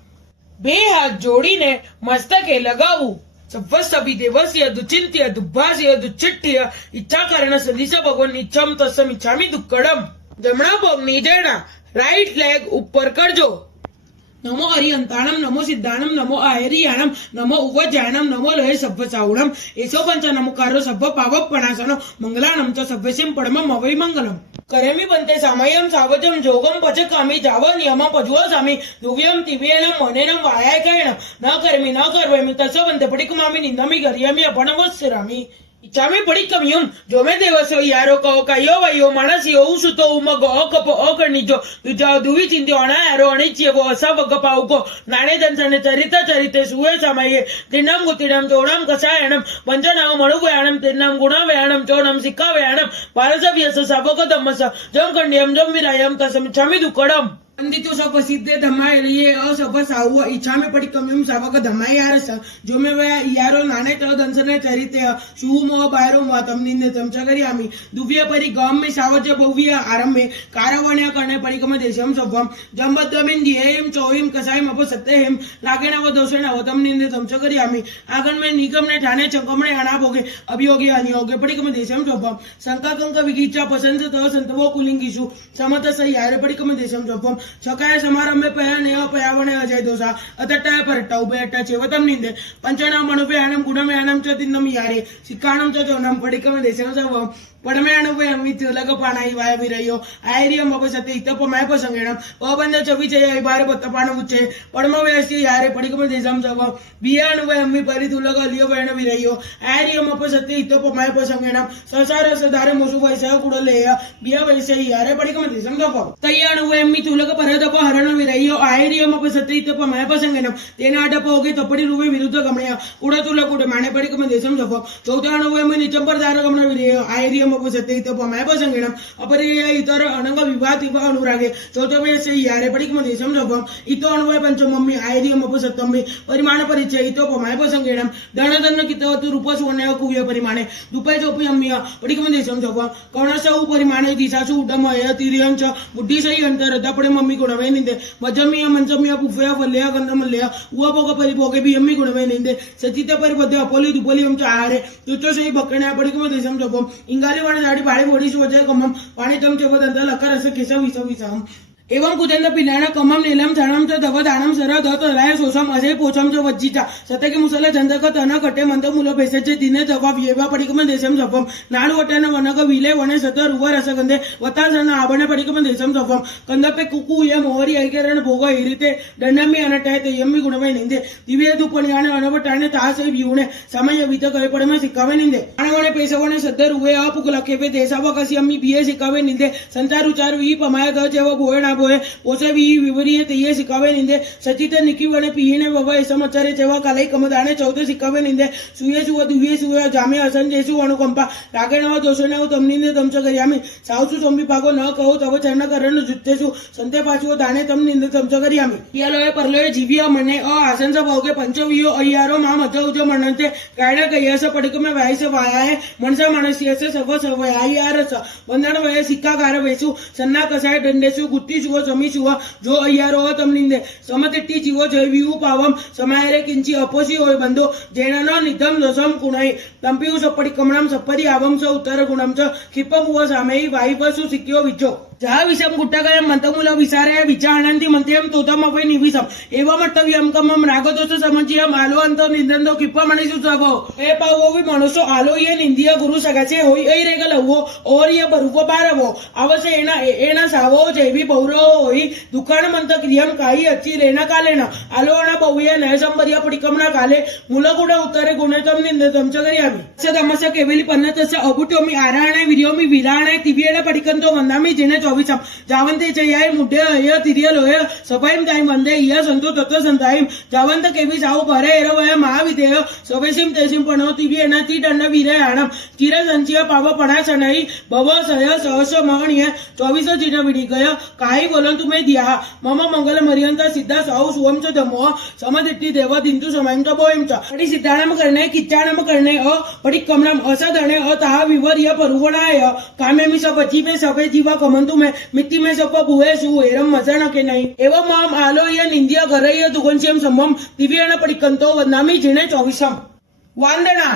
બે હાથ જોડીને મસ્તકે લગાવવું સવ્વસ્સભી દેવસ્ય દુચિંત્ય દુભાસ્ય દુચ્છિટ્ય ઈચ્છા કારણ સદિશ ભગવાન ઈચ્છમ તસ્મ ઈચ્છામી દુક્કડમ જમણા પગની જડા રાઈટ લેગ ઉપર કરજો નમો હરિહંતાણમ નમો સિદ્ધાણમ નમો આયરિયાણમ નમો ઉવજાણમ નમો લય સભ્ય સાવણમ એસો પંચ નમોકારો સભ્ય પાવક પણાસનો મંગલાણમ ચ સભ્યસિમ પડમમ અવૈ મંગલમ કરેમી બંતે સામયમ સાવજમ જોગમ પચકામી જાવ નિયમ પજુવ સામી દુવ્યમ તિવ્યેણમ મનેનમ વાયાય કૈણમ ન કરમી ન કરવેમી તસ બંતે પડિકમામી નિંદમી કર્યામી અપણવસ્સરામી इच्छामी पडिक्कमियुम जो मैं देवसो यारो कहो कायो वयो मानस यो उसतो उमगो कपो कणिजो तुजा दुवी चिंत्योणा यारो अणिच्येवो असा वग पाउको नाणे दंसणे चरिते सुवे समये तिन्नम गुतिनम चोणम कसायणम पंचनाम मणु व्याणम तिन्नम गुण व्याणम चोणम सिक्का व्याणम पारसव्यस सावक दमस जम कंडियम जम विरायम तसमिच्छामि दुक्कडम अंदितु सब प्रसिद्धे धमाय लिए असभ साहु इच्छामे पडिक्कमियुम सावक धमाय यारस जो मे वे यारो नाणे त दंसने चरिते सुमो बायरो वातम निंदे चमचकरी आमी दुव्य परि गम में सावज भव्य आरंभे कारवण्य करणे पडिक्कम देशम सभम जमबद्धमिन दियेम चोहिम कसायम अप सत्यहेम लागेण व दोषेण वतम निंदे चमचकरी आमी आगन में निगम ने ठाणे चंकमणे हणा भोगे अभियोगे अनियोगे पडिक्कम देशम सभम शंका कंक विगीचा पसंत त संतवो कुलिंगीषु समत स यारे पडिक्कम देशम सभम छकाय समारंभे पयाने पयावणे अजय दोषा अतट्टाय परट्टा उभे अट्टा चेवतम निंदे पंचनाम मणुव्याणम गुणव्याणम च तिन्नम यारे सिक्काणम च चोनम पडिक्कम देशम सभम पडमेणुवे अमित लग पाणाई वाय विरयो आयरियम अपसते इतपमाय पसंगेणम पबंध चविचे बार पत्तपाण उच्चे पडमव्यस्ति यारे पडिक्कम देशम सभम बियाणुवे अमि परितुलग लियो वेण विरयो आयरियम अपसते इतपमाय पसंगेणम ससार सदारे मुसु वैसय कुडलेय बिया वैसय यारे पडिक्कम देशम सभम तय्याणुवे अमि तुलग परदप हरण विरयो आयरियम अपसते इतपमाय पसंगेणम तेना अडप होगे तपडी रुवे विरुद्ध गमणय कुड तुल कुड माणे पडिक्कम देशम सभम चौथाणुवे अमि निचंपर दार गमण विरयो आयरियम सत्य इतपमाय पसंगेणम अपरिय इतर अनंग विभात इव अनुरागे चौथवे से यारे पडिक्कम देशम सभम इतो अणुवय पंचमम्मि आयरियम अपसत्तम्मि परिमाण परिचय इतोपमाय पसंगेणम दणदन्न कितवतु रूप सुवर्णय कुव्य परिमाणे दुपय चोपयम्य पडिक्कम देशम सभम कौणसौ परिमाणे दिशासु उडमय तिर्यंच बुद्धिसहि अंतर दपडे मम्मी गुणवे निंदे मजम्य मंचम्य पुफय फल्य गंधमल्य उभोग परिभोगे बियम्मि गुणवे निंदे सचित परिबद्ध अपोली दुपोली अंच आहारे तुच्चसहि भक्कण्या पडिक्कम देशम सभम इंगाली वाण झाडी भाडे मोडी वजय कमम पाणी चमचे बदंत लकार असे केशव विसम एवं कुदेंद पिल्यानं कमम नीलम झाणम च धव दानम सर धत राय सोसम असे पोचम च वज्जीचा सतकी मुसला जंदक तन कटे मंद मुलं बेसेचे दिने जवाब येवा पडिकम देशम जपम नाड वटन वनक विले वने सतर उवर रसगंधे वता जन आबणे पडिकम देशम जपम कंदपे कुकू ये मोहरी ऐकेरण भोग हिरिते दंडमी अनटाय ते यम्मी गुणमय निंदे दिव्य दुपणी आणि अनवटाने तास विवणे समय वित कवे पडमे सिकावे निंदे आणवणे पैसवणे सदर उवे अपुकला केपे देसावा कसी अम्मी बिये सिकावे निंदे संचार उचार वी पमाय द जेव भोय ना भोय पोसे वी विवरिये ते सिकावे निंदे सचित निकीवणे पिहिणे वव समचारे जेव्हा कालाई कमदाने चौथे सिकावे निंदे सुये सुव दुये सुव जामे असन जेसु अनुकंपा रागे नव दोषणे तमनिंदे तमच करी आम्ही सावसु सोंबी पागो न कहो तव चरण करण जुत्तेसु संते पाचवो दाणे तम निंदे तमच करी आम्ही यालोय परलोय जीविय म्हणे अ आसनच भावगे पंचवियो अय्यारो मा मज उज म्हणते गायडा गयस पडकमे वायस वायाय मनसा मानसियस सव सवयायारस वंदन वय सिक्का कार वेसु सन्ना कसाय दंडेसु गुत्ती सुव समी सुव जो अय्यारो तम निंदे समतिट्टी जीवो जयवियु पावम समायरे किंची अपोसी होय बंधो जेणन निधम दसम कुणै तंपिउ सपडी कमणम सपरी आवम स उत्तर गुणम च खिप्पमुव सामेई वाईपसु सिक्यो विचो जहा विषम गुट्टकयम मंतमुल विसारे विचारणंती मंत्यम तोतम अवै निविसम एवं मट्टव्यम कमम रागदोष समजियम आलो अंत निंदंदो किप्पमणिसु सगो हे पावो वि मनुष्य आलो ये निंदिय गुरु सगाचे होई ऐ रेगलवो और ये बरुको बारवो अवसे एना सावो जैवी पौरो होई दुकान मंत क्रियम काही अच्छी लेना कालेना आलो अणा बहुये नय संबरिया पडिकमना काले मुलगुड उत्तरे गुणेतम निंदतम च करी आम्ही सदमस केवेली पन्नतस अबुटोमी आराणे विरियोमी विराणे तिबियेला पडिकंतो वंदामी जिने चौविसम जावंते चयाय मुड्डे अय तिरियल होय सभैम ताई वंदे य संतो तत्व संताईम जावंत केवी साऊ भरे एरवय महाविदेय सवेसिम तेसिम पणो तिबियेना ती दंड विरे आणम चिर संचिय पाव पणा सनई भव सय सहस महणीय 24 चिन विडी गय काही बोलन तुम्ही दिया मम मंगल मरियंत सिद्धा साऊ सुवम च धमो समदिट्टी देव दिंतु समायम च बोयम च पडी सिद्धाणम करणे किच्चाणम करणे अ पडी कमणम असा धणे अ तहा विवर्य परुवणाय कामे मी सब जीवे सबे जीवा कमंतु में मिट्टी में सब बुए सु एरम मजन के नहीं एवं माम आलो ये निंदिया घरय दुगंचियम समम दिव्यण पडिकंतो वंदामी जिने 24 वांदना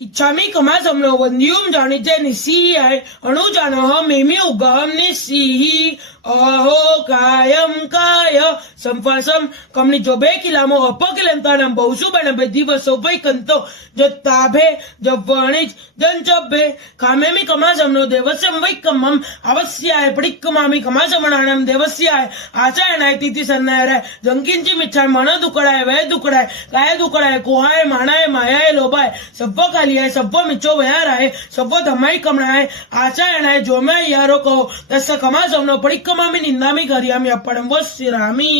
इच्छामी कमा समलो वंदियुम जाणीचे निसीय अणुजानः मेमी उगम निसीहि अहो कायम काय संफासम कमनी जोबे किलामो अपकिलंतानम बहुसु बन बेदिव सोपै कंतो जत्ताभे जवणिज जंचबे कामेमी कमा समनो देवस्यम वैकमम अवस्याय पडिक्कमामी कमा समणानम देवस्याय आचारणाय तिथि सन्नाय जंकिंची मिच्छाय मन दुकडाय वय दुकडाय काय दुकडाय कोहाय मानाय मायाय लोभाय सब्ब कालियाय सब्ब मिच्छो वयाराय सब्ब धमाई कमणाय आचारणाय जोमय यारो को तस्स कमा समनो पडिक्कमामी निंदामी करियामी अपणम वस्सिरामी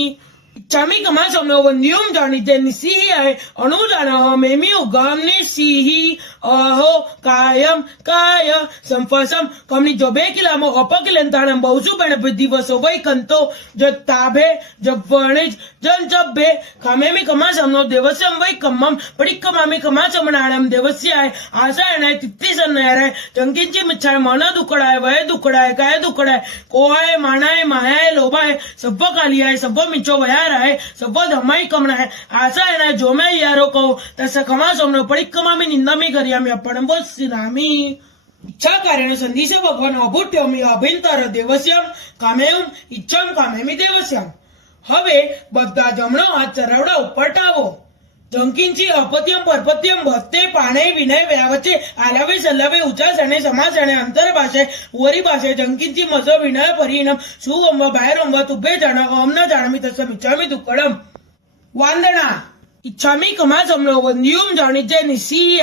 इच्छामी कमा समनो वंदियुम जाणीते निसीहि अणुजानः मेमी उगम निसीहि अहो कायम काय संफसम कमनी जोबे किलामो अपकिलंतानम बहुसु बन दिवसो वै कंतो जत्ताभे जवणिज जंचबे कामेमी कमा समनो देवस्यम वै कम्मम पडिक्कमामी कमा समणानम देवस्याय आसायणाय तित्ति सन्नाय जंकिंची मिच्छाय मन दुकडाय वय दुकडाय काय दुकडाय कोहाय मानाय मायाय लोभाय सब्ब कालियाय सब्ब मिच्छो वयाराय सब्ब धमाई कमणाय आसायणाय जोमय यारो को तस कमा समनो पडिक्कमामी निंदामी करियामी अपणम वस्सिरामी इच्छा कारण संधीश भगवान अभूट्योमी अभिंतर देवस्यम कामेम इच्छम कामेमी देवस्यम હવે બધા જમણો હાથ ચરવડા ઉપર ટાવો જંકીંચી અપત્યમ પરપત્યમ ભસ્તે પાણે વિનય વ્યાવચે આલાવે સલ્લાવે ઉચા સણે સમાસણે અંતર ભાષે વરી ભાષે જંકીંચી મસ વિનય પરિણમ સુવંવ બાયરંવ તુભે જાણ ઓમ ન જાણમી તસ્મ ઇચ્છામી દુક્કડમ વાંદના इच्छामी कमा समलो वंदियुम जाणीचे निसीय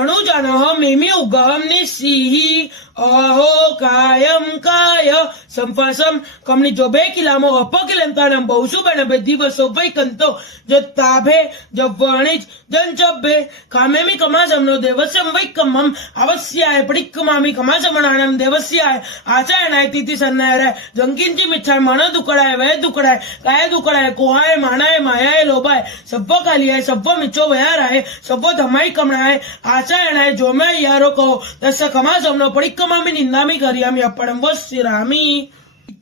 अणुजानः मेमी उगम निसीहि अहो कायम काय संफसम कमनी जोबे किलामो अपकिलंतानम बहुसु बन दिवसो वै कंतो जत्ताभे जवणिज जंचबे कामेमी कमा समनो देवस्यम वै कम्मम अवस्याय पडिक्कमामी कमा समणानम देवस्याय आचारणाय तिथि सन्नाय जंकिंची मिच्छाय मन दुकडाय वय दुकडाय काय दुकडाय कोहाय मानाय मायाय लोभाय सब्ब कालियाय सब्ब मिच्छो वयाराय सब्ब धमाई कमणाय आचारणाय जोमय यारो को तस्स कमा समनो पडिक्कमामी निंदामी करियामी अपणम वस्सिरामी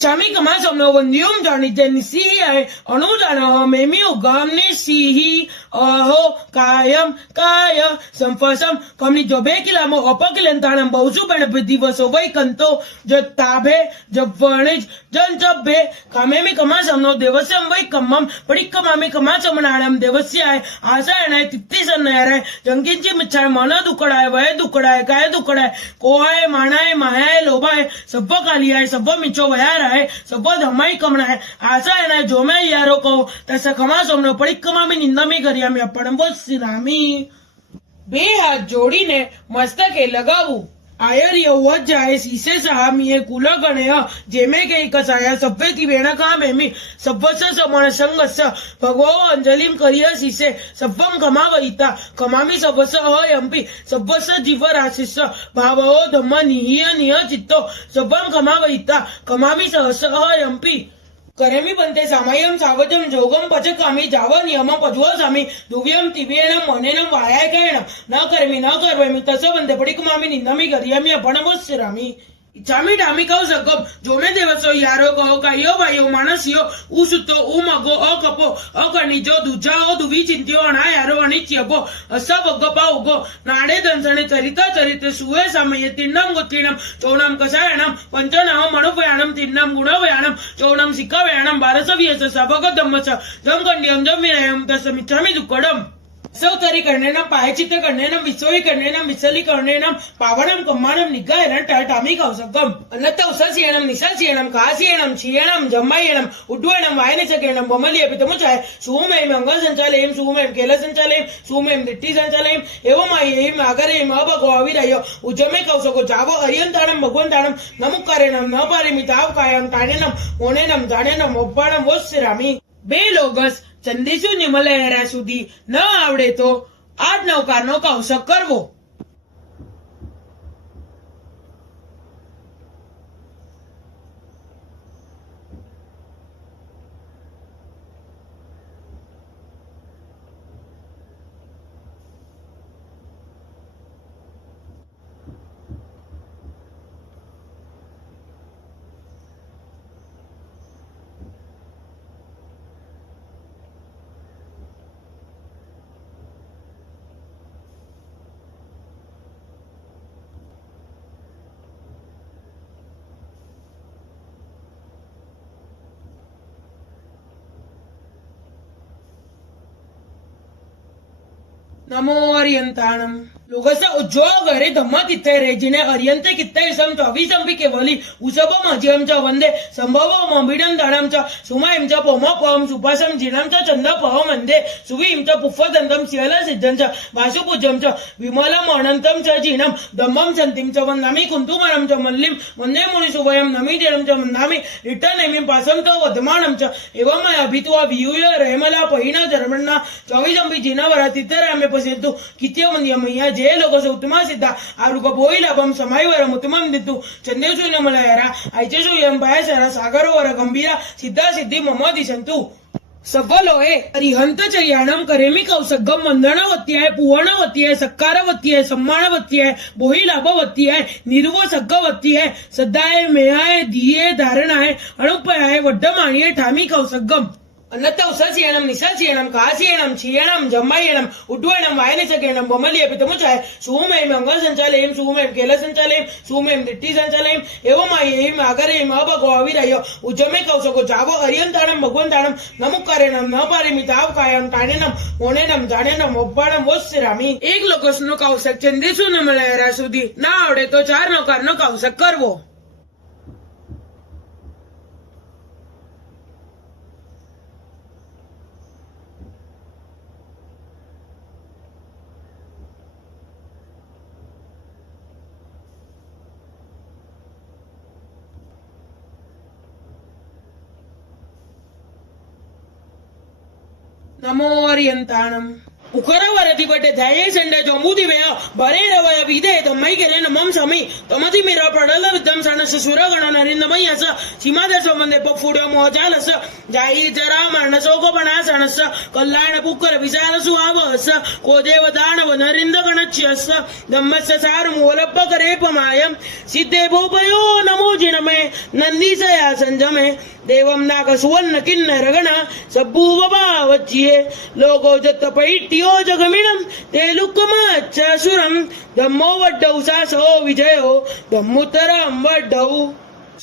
Chami kama somno wondium jani jeni sihi ay anudana memiu gamni sihi aho kayam kaya samfasam kamni jobe kilamo opakilentanam bausu banapati vasovai kanto jatabe javvanij janjabbe kamemi kama somno devasam vai kamam padikkamami kama somnanam devasya asayana tittisanayare jankinchi michai mana dukadaय vay dukadaय kay dukadaय कोहाय मानाय मायाय लोभाय सब कालियाय सब मिचो वयार है सब धमाई कमना है आशा है ना जो मैं यारो को तसा खमा सोमनो पडिक्कमा में निंदा में करिया में अपन बोल सिरामी બે હાથ જોડીને મસ્તકે લગાવું આયર યૌવત જાય સીસે સહામીએ કુલ ગણેય જેમે કઈ કસાયા સભ્યથી વેણ કામેમી સભ્વસ્ස સમણ સંગસ્સ ભગવો અંજલિમ કરીય સીસે સભ્વમ કમાવહિતા કમામી સભસ્સ અયંપી સભસ્સ જીવ રાશિસ્સ ભાવો ધમ્મ નિહિય નિય ચિત્તો સભ્વમ કમાવહિતા કમામી સહસ્સ અયંપી करेमी बनते सामयम सावजम जोगम पचकामी जाव नियम पजव सामी दुव्यम तिव्येनम मनेनम वायायकेणम न करेमी न करवेमी तसं बनते पडिकमामी निंदमी करियामी अपणवस्सिरामी इच्छामी डामी कौ सकम जोमे देवसो यारो कहो कायो भाइयो मानसियो उसुतो उमगो अकपो अकणिजो दुजाओ दुवी चिंत्यो अणा यारो अनिच्यपो असा बग्गपा उगो नाडे दंसणे चरिता चरिते सुवे समये तिन्नम गुत्तिणम चौणम कसायणम पंचनाम मणुपयाणम तिन्नम गुणवयाणम चौणम सिक्कवयाणम बारसव्यस सबग धम्मस जम कंड्यम जम विनयम तसमिच्छामी दुक्कडम सौतरी कर्णेनम पायचित्त कर्णेनम विसोई कर्णेनम विसली कर्णेनम पावनम कम्मानम निगायनम टाटामी कौसकम अन्नत उससियनम निससियनम कासियनम छियनम जम्मायनम उड्डवनम वायनचकेणम बमलिय पितमुचाय सुमेम अंग संचालयम सुमेम केल संचालयम सुमेम दिट्टी संचालयम एवं आयेम आगरेम अबगो अविरयो उजमे कौसको जावो अरियंताणम भगवंताणम नमुकारेणम न पारिमि ताव कायम ताणेनम ओणेनम जाणेनम ओप्पाणम वोस्सिरामी બે લોગસ ચંદીસુ નિમલહેરા સુધી ન આવડે તો 8-9 કારનો કૌશક કરવો नमो अरियंताणम लोगस उज्जो घरे धम्म तिथे रेजिने अरियंते कित्ते सम 24 अंबी केवली उसब मजियमचा वंदे संभव मंबिडम दाणमचा सुमायमचा पोमपम सुपासम जिनमचा चंद पह मंदे सुवीमचा पुफ्फदंतम सियल सिद्धंचा वासुपूज्यमचा विमलम अनंतमचा जिनम धम्मम संतिमचा वंदामि कुंतुमनमचा मल्लिम वंदे मुनि सुवयम नमी देनमचा वंदामि रिटनेमिम पासमचा वदमानमचा एवं अभित्वा वियुय रहमला पहिना धर्मणा 24 अंबी जिनावरा तिथे रामे पसेतु कित्य वंद्यमय्या जे लोक उत्तमा सिद्धा आरुग बोईलाभम समाईवरम उत्तमम दित्तु चंदेशु नमलयरा ऐचेशु यंपायसरा सागरोवर गंभीरा सिद्धा सिद्धि मम दिशंतु सफलोए अरिहंत चयाणम करेमी कौसगम वंदनवती आहे पुवणवती आहे सक्कारवती आहे सम्मानवती आहे बोहिलाभवती आहे निर्व सग्गवती आहे सद्दाय मेहाय दिये धारण आहे अणुपय आहे वड्डमाणीय ठामी कौसगम अन्नत उससियनम निससियनम कासियनम छियनम जम्मायनम उड्डवनम वायनचकेणम बमलिय पितमुचाय सुमेम अंग संचालयम सुमेम केल संचालयम सुमेम दिट्टी संचालयम एवं आयेम आगरेम अबगो अविरयो उजमे कौसको जावो अरियंताणम भगवंताणम नमुकारेणम न पारिमि ताव कायम ताणेनम ओणेनम जाणेनम ओप्पाणम वोस्सिरामी એક લોકોસનો કૌશક ચંદેસુ નમલહેરા સુધી ના આવડે તો 4 નોકારનો કૌશક કરવો नमो अरियंताणम ukara bate dhaye sende jombudi veya bare ravaya vide tamai kere namam sami tamati mira padala vidam sana sura gana narindamai asa simada samande pokfudo moja lasa jai jara marna soko bana sanasa kallana pukkara visara suava asa kodeva dana vanarinda ganachyasa dhammasa saru molappa kare pamayam siddhe bhopayo namo jiname nandisaya sanjame देवम नाग सुवर्ण किन्नर गण सब्बू बबा वच्चिये logo जत्त पैट्यो जगमिणम ते लुक्कमच्चसुरम धम्मो वड्डौ सासो विजयो धम्मुतरम वड्डौ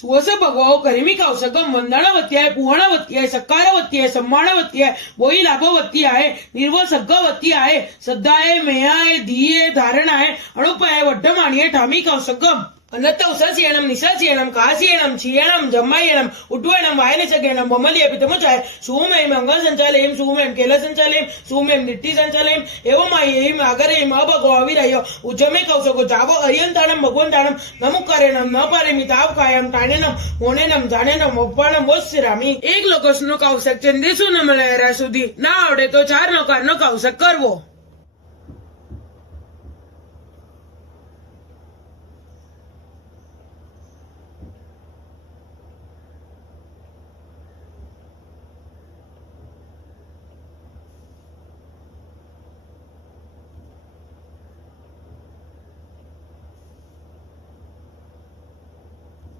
सुवस भगवाओ करिमी कौसगम वंदनवती आहे पुहणवती आहे सकारवती आहे सम्मानवती आहे बोई लाभवती आहे निर्व सग्गवती आहे सद्दा आहे मेया आहे धी आहे धारण आहे अणुप आहे वड्डमाणी आहे ठामी कौसगम अनत्तौसस्येणं निशस्येणं कास्येणं क्षीयणं जम्मायेणं उड्वयणं वायनचगेणं बमलियपितमुचाय सुमें मंगलसञ्चालयं सुमें केलसञ्चालयं सुमें निट्टिसञ्चालयं एवमायेयं आगरेयं अभगो अविरय उज्जमे कौसको जावो अरियन्ताणं भगवन्ताणं नमुकारेणं न पारेमिताव कायं ताणेनं मोणेनं जाणेनं ओप्पाणं वोस्सिरामी एक लोकसनो कौसक चंदेसु न મળ્યા સુધી ના આવડે તો ચાર નોકરનો કૌશક કરવો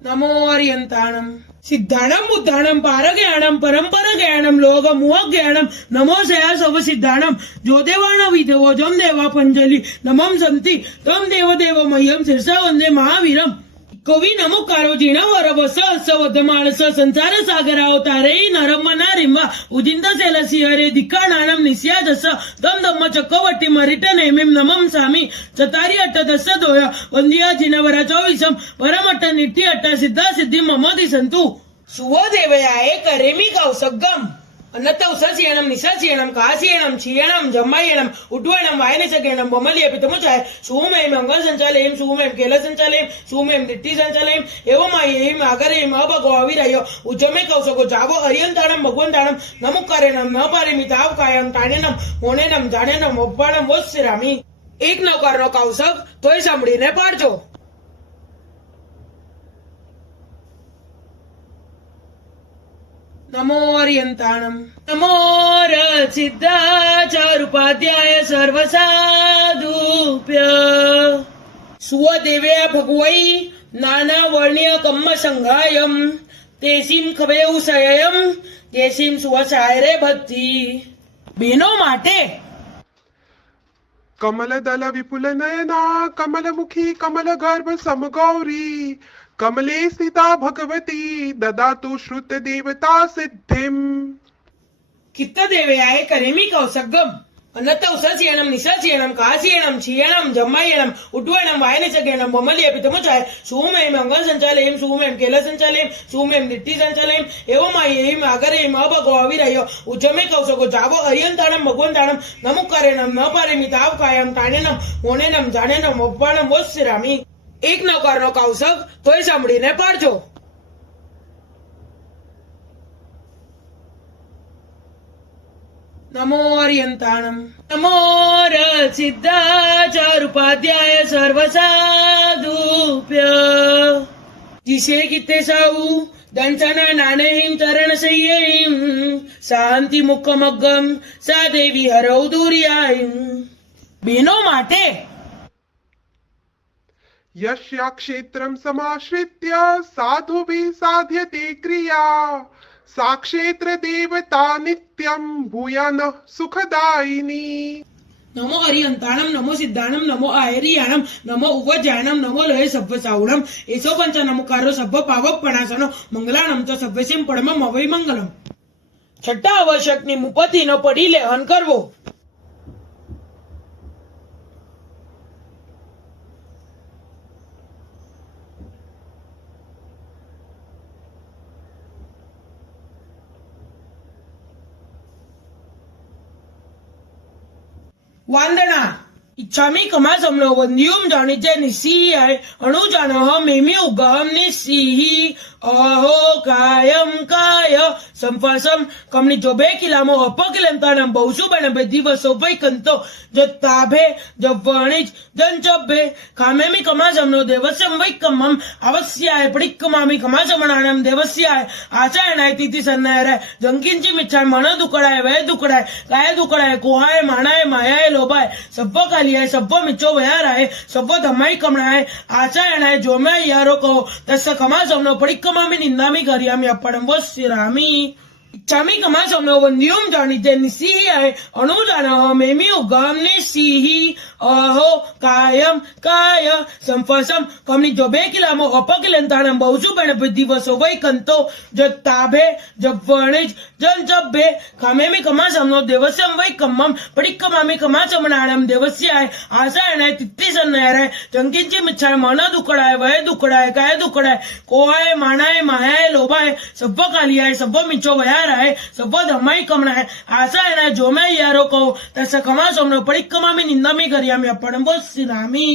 नमो अर्यन्ताणं सिद्धाणं बुद्धाणं पारज्ञानं परम्परज्ञानं लोकमुहज्ञानं नमो सया सवसिद्धाणं जो देवाण विधवो जम देवा पंजलि नमं सन्ति तम देव देव मह्यं शिरसा वन्दे महावीरम् कवी नमोकारो जिणवरवस सवधमानस संसार सागरावतारे नरमना रिंवा उजिंद सेलसी हरे दिक्काणानं निस्यादस दम दम्म चक्कवट्टी मरिट नेमिं नमं सामी चतारी अट्टदस दोय वंदिया जिनवरा चौविसम परमट्ट निट्टी अट्ट सिद्धा सिद्धि ममदि संतु सुवदेवयाये करेमी कौसगम अनत्तौसस्येणं निशस्येणं कास्येणं क्षीयणं जम्मायेणं उड्वयणं वायनचगेणं बमलियपितमुचाय सुमें मंगलसञ्चालयं सुमें केलसञ्चालयं सुमें निट्टिसञ्चालयं एवमायेयं आगरेयं अभगो अविरय उज्जमे कौसको जावो अरियन्ताणं भगवन्ताणं नमुकारेणं न पारेमिताव कायं ताणेनं मोणेनं जाणेनं ओप्पाणं वोस्सिरामी एक नौकारनो कौसक तोय સાંભળીને પાડજો नमो अर्यन्ताणं नमो रसिद्धाचारुपाध्याय सर्वसाधुभ्य सुवदेव्या भगवै नाना वर्ण्य कम्म संघायम तेसीम खबेउ सययम तेसीम सुवसायरे भक्ति बेनो माटे कमल दल विपुल नयना कमल मुखी कमल गर्भ समगौरी कमले स्थिता भगवती ददातु श्रुत देवता सिद्धिम कित्त देवयाय करेमी कौसगम अनत्तौसस्येणं निशस्येणं कास्येणं क्षीयणं जम्मायेणं उड्वयणं वायनचगेणं बमलियपितमुचाय सुमें मंगलसञ्चालयं सुमें केलसञ्चालयं सुमें निट्टिसञ्चालयं एवमायेयं आगरेयं अभगो अविरय उज्जमे कौसको जावो अरियन्ताणं भगवन्ताणं नमुकारेणं न पारेमिताव कायं ताणेनं मोणेनं जाणेनं ओप्पाणं वोस्सिरामी एक नौकारनो कौसक तोय સાંભળીને પાડજો नमो अर्यन्ताणं नमो रसिद्धाचारुपाध्याय सर्वसाधुभ्य जिसे किते साऊ दंचन नाणेहिं चरणशय्यैं शांति मुखमग्गम सा देवी हरौ दूर्यायं बेनो माटे यस्या क्षेत्रं समाश्रित्य साधुभिः साध्यते क्रिया सा क्षेत्र देवता नित्यं भूयानः सुखदायिनी नमो अर्यन्ताणं नमो सिद्धाणं नमो आयरियाणं नमो उवज्जायणं नमो लय सभ्य सावणं एसो पंच नमकारो सभ्य पावपणासनो मंगलाणं च सभ्यसिं परमं अवै मंगलम छठ्ठा आवश्यकनी मुपतिनो पडी लेहन करवो वांदना इच्छामि कमासम्नो वन्द्युं जानिचे निस्सीयाय अणुजानः मेम्युगहं निस्सीः अहो कायं काय संफासम कमनि जोबे किलामो अपकिलंतानं बहुसुबण दिवसो वैकंतो जत्ताभे जव्वणिज जंचब्बे कामेमि कमासम्नो देवस्यं वैकम्मं अवस्याय पडिक्कमामि कमासमणानं देवस्याय आचायनाय तिथि सन्नाय जंकिंची मिच्छाय मन दुकडाय वय दुकडाय काय दुकडाय कोहाय मानाय मायाय लोभाय सब्ब कालियाय सब्ब मिच्छो वयाराय सब्ब धमाई कमणाय आचायनाय जोम्याय यारो कहो तस्य कमासम्नो पडिक्कमामि निन्दामि करियामि अपडं वस्सिरामि इच्छामि कमासम्नो वन्द्युं जानिते निस्सीयाय अणुजानः मेम्युगहं निस्सीः अहो कायं काय संफासं कमनि जोबे किलामो अपकिलंतानं बहुसुबण दिवसो वैकंतो जत्ताभे जव्वणिज जंचब्बे कामेमि कमासम्नो देवस्यं वैकम्मं पडिक्कमामि कमासमणानं देवस्याय आसायनाय तित्तिसन्नाय जंकिंची मिच्छाय मन दुकडाय वय दुकडाय काय दुकडाय कोहाय मानाय मायाय लोभाय सब्ब कालियाय सब्ब मिच्छो वयाराय सब्ब धमाई कमणाय आसायनाय जोम्याय यारो कहो तस्य कमासम्नो पडिक्कमामि निन्दामि करियामि अपडं वस्सिरामि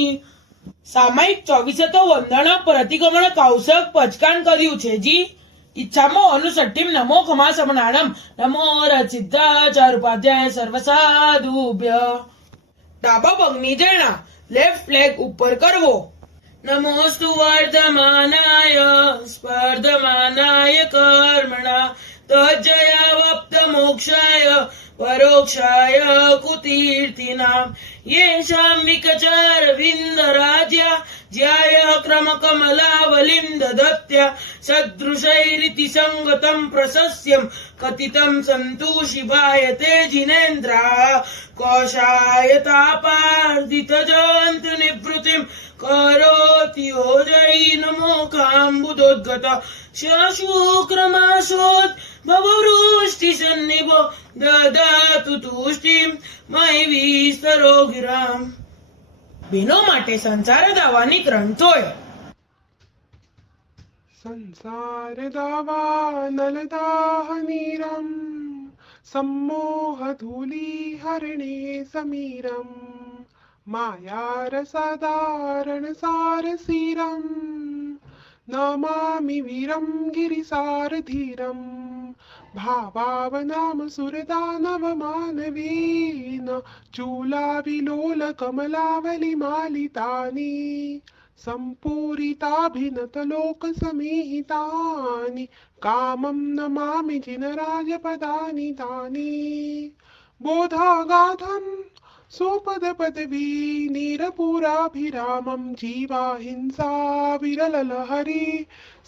સામાયિક 24 વંદન પ્રતિક્રમણ કૌશક પચકાન કર્યું છે જી ઈચ્છામો અનુસઠ્ઠીમ નમો ખમાસમનાણમ નમો રચિદ્ધાચારુપાધ્યાય સર્વસાધુભ્ય ડાબા પગની જણા લેફ્ટ ફ્લેગ ઉપર કરવો નમોસ્તુ વર્ધમાનાય સ્પર્ધમાનાય કર્મણા તજ્જયાવપ્ત મોક્ષાય परोक्षाय कुतीर्थिनां येषां विकचारविन्दराज्या ज्याय क्रमकमलावलिं ददत्या सदृशैरिति सङ्गतं प्रशस्यं कथितं सन्तोषिभायते जिनेन्द्राः कोशाय तापार्दितजन्तुनिवृत्तिं करोति योजै नमो काम्बुदोद्गता शुक्रमासोत् भववृष्टिसन्निभो ददातु तुष्टिं मयि विस्तरो गिराम બહેનો માટે સંસાર દાવાની ગ્રંથોય संसार दावानलदाहनीरम् सम्मोहधूली हरणे समीरम् मायारसाधारण सारसीरम् नमामि वीरं गिरिसारधीरम् भावावनाम सुरदानवमानवेन चूलाविलोल कमलावलिमालितानि सम्पूरिताभिनतलोकसमीहितानि कामं नमामि जिनराजपदानि तानि बोधागाधं सोपदपदवी नीरपुराभिरामं जीवाहिंसा विरललहरी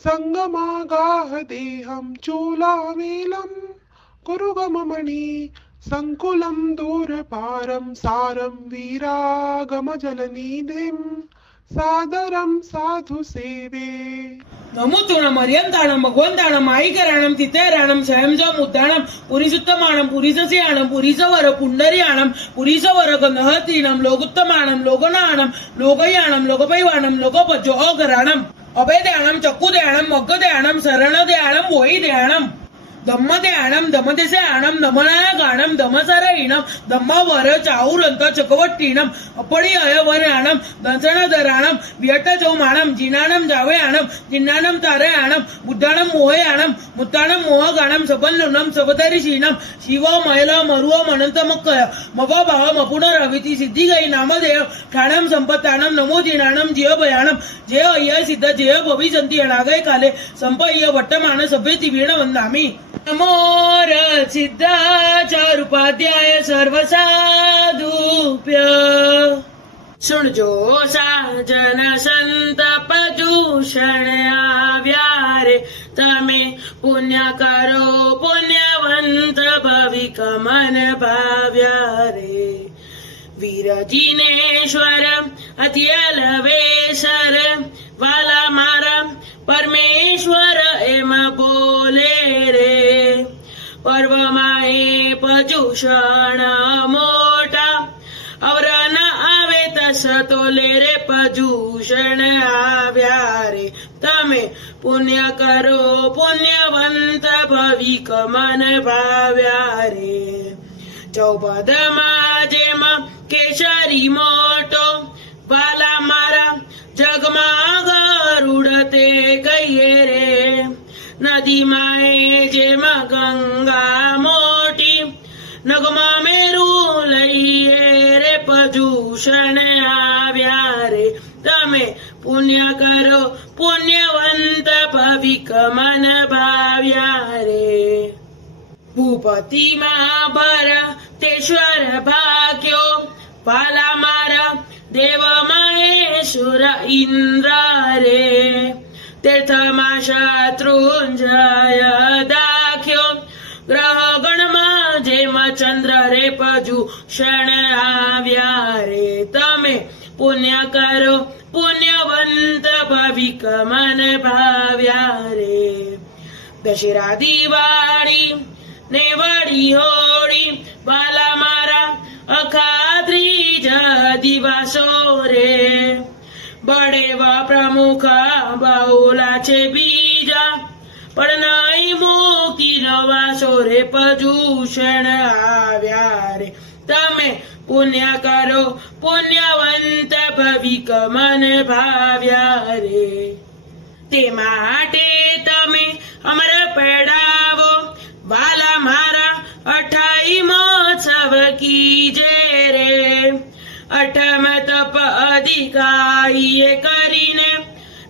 संगमागाह देहं चूलावेलं कुरुगममणि संकुलं दूरपारं सारं वीरागमजलनिधिं सादरं साधु सेवे नमोतुणं मर्यन्ताणं भगवन्ताणं आयिकराणं तितेराणं स्वयंजमुद्दाणं पुरीसुत्तमाणं पुरीसस्याणं पुरीसवर पुण्डर्याणं पुरीसवर गन्धहतीणं लोकोत्तमाणं लोकनाणं लोकयाणं लोकपैवाणं लोकपचोगराणं अभयदयाणं चक्कुदयाणं मग्गदयाणं शरणदयाणं वोयिदयाणं धम्मदयाणं धमदेशयाणं दमनायगाणं दमसरयिणं धम्मवर चाऊरंत चकवट्टीणं अपळि अयवरयाणं दंसणधराणं वियटचौमाणं जिनाणं जावयाणं जिन्नाणं तारयाणं बुद्धाणं मोहयाणं मुत्ताणं मोहगाणं सबल्लुणं सबदरिशीणं शिव मैल मरुव मनंतमक्कय मव भाव मपुनरविति सिद्धिगै नामधेय ठाणं संपत्ताणं नमो जिनाणं जियभयाणं जय अय्य सिद्ध जय भविसन्ति अनागय काले संपय्य वर्तमान सभ्यति वीण वन्दामि नमो रचिद्धाचारुपाध्याय सर्वसाधुभ्य सुनजो साजन संत पजूषण आव्यारे तमे पुण्य करो पुण्यवंत भविक मन भाव्यारे वीर जिनेश्वर अत्यलवेशर वाला मारा परमेश्वर एम बोले रे पर्वमाए पजूषण मोटा और न आवे तस तोले रे पजूषण आव्या रे तमे पुण्य करो पुण्यवंत भविक मन भाव्या रे चौपद जेमा કેસરી મોટો વાલા મારા જગમાં ગરુડ તે ગઈએ રે નદીમાં એ જેમાં ગંગા મોટી નગમાં મેરું લઈએ રે પજૂષણ આવ્યા રે તમે પુણ્ય કરો પુણ્યવંત ભવિક મન ભાવ્યા રે ભૂપતિમાં ભરતેશ્વર ભાગ્યો વાલા મારા દેવ મહેશ્વર ઇન્દ્ર રે તીર્થમાં શત્રુંજય દાખ્યો ગ્રહ ગણમાં જેમ ચંદ્ર રે પજૂષણ આવ્યા રે તમે પુણ્ય કરો પુણ્યવંત ભવિક મન ભાવ્યા રે દશેરા દિવાળી ને વળી હોળી વાલા મારા અખાત્રીજ દિવસો રે બળેવા પ્રમુખ બહુલા છે બીજા પણ નહીં મૂકી નવાસો રે પજૂષણ આવ્યા રે તમે પુણ્ય કરો પુણ્યવંત ભવિક મન ભાવ્યા રે તે માટે તમે અમર પેડાવો વાલા મારા 28 મહોત્સવ કીજે રે 8મ તપ અધિકારીએ કરીને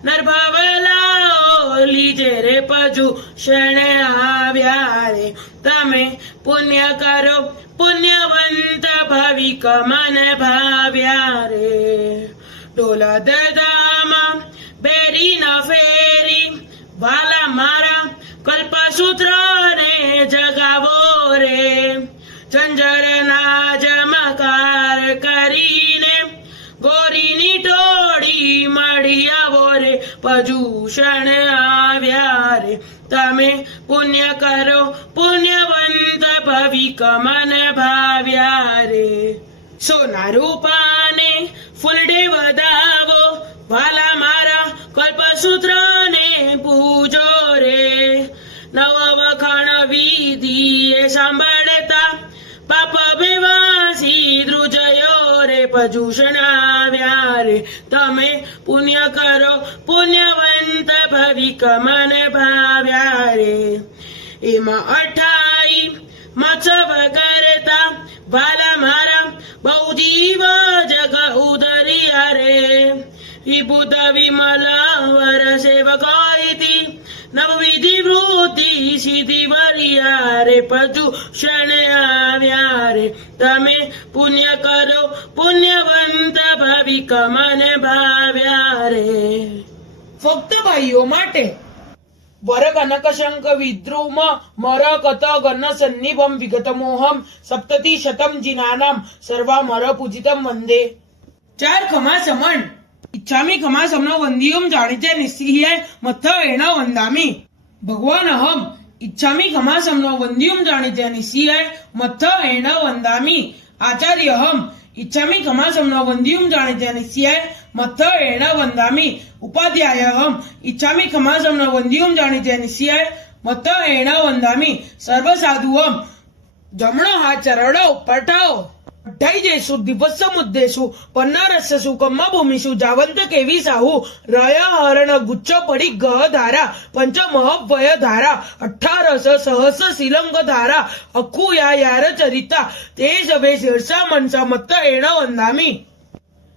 નરભવલાઓ લીજે રે પજૂષણ આવ્યા રે તમે પુણ્ય કરો પુણ્યવંત ભવિક મન ભાવ્યા રે ઢોલ દદામાં બેરી ન ફેરી વાલા મારા કલ્પસૂત્ર ને જગાવો રે ઝંઝરના જમકાર કરીને ગોરીની ટોળી મળી આવો રે પજૂષણ આવ્યા રે તમે પુણ્ય કરો પુણ્યવંત ભવિક મન ભાવ્યા રે સોના રૂપાને ફૂલડે વધાવો વાલા મારા કલ્પસૂત્ર ને પૂજો રે નવ વખાણ વિધિએ સાંભળતા પાપ બેવાસી ધ્રુજયો રે પજૂષણ આવ્યા રે તમે પુણ્ય કરો પુણ્યવંત ભવિક મન ભાવ્યા રે એમાં 28 મહોત્સવ કરતા વાલા મારા બહુ જીવ જગ ઉદર્યા રે વિભૂત વિમલ વર સેવકોઈતી નવવિધિ વૃદ્ધિ સિદ્ધિ વરિયા રે પજૂષણ આવ્યા રે તમે પુણ્ય કરો પુણ્યવંત ભવિક મન ભાવ્યા રે ફક્ત ભાઈઓ માટે વર કનક શંખ વિદ્રુમ મર કત ગન સન્નિભમ વિગત મોહમ સપ્તતિ શતમ જીનાનામ સર્વા મર પૂજિતમ વંદે 4 ખમા સમણ इच्छामि खमासमनो वंदियुम जानिते निस्सिह्य मत्थ एण वंदामि भगवान अहम इच्छामि खमासमनो वंदियुम जानिते निस्सिह्य मत्थ एण वंदामि आचार्य अहम इच्छामि खमासमनो वंदियुम जानिते निस्सिह्य मत्थ एण वंदामि उपाध्याय अहम इच्छामि खमासमनो वंदियुम जानिते निस्सिह्य मत्थ एण वंदामि सर्व साधुअम जमणो हाथ चरडो पठाओ 28 દિવસ મુદ્દેશુ પન્નારસસુ કમ્મભૂમિષુ જાવંત કેવી સાહુ રય હરણ ગુચ્છ પડી ગહ ધારા પંચ મહભય ધારા 18 સહસ શિલંગ ધારા અખુયા યાર ચરિતા તે સવે શીર્ષા મનસા મત્ત એણ વંદામી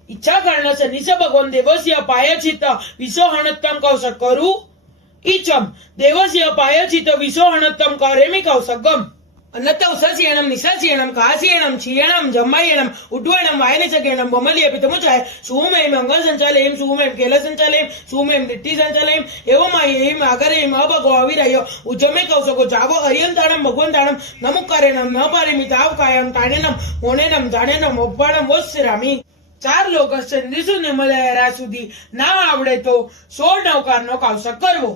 ઈચ્છા કર્ણ સનિસ ભગવાન દેવસ્ય પાયચિત વિસોહણત્તમ કૌશક કરું ઈચમ દેવસ્ય પાયચિત વિસોહણત્તમ કરેમી કૌશકમ અનતૌસસ્યણમ નિસસ્યણમ કાસ્યણમ ક્ષીયણમ જમ્માયણમ ઉડ્વણમ વાયનચકેણમ બમલીય પિતમુચાય સુમેમ અંગલ સંચાલયમ સુમેમ કેલ સંચાલયમ સુમેમ દિટ્ટી સંચાલયમ એવમાયમ આગરેમ અભગો અવિરાય ઉજ્જમે કૌશકો જાવો અરિયંતાણમ ભગવંતાણમ નમુકારેણમ ન પારેમિ તાવકાયમ તાણેનમ મોણેનમ જાણેનમ ઓબ્બાણમ વસ્યરામી 4 લોક સંદેશો નિમલયરા સુધી ના આવડે તો 16 નૌકારનો કૌશક કરવો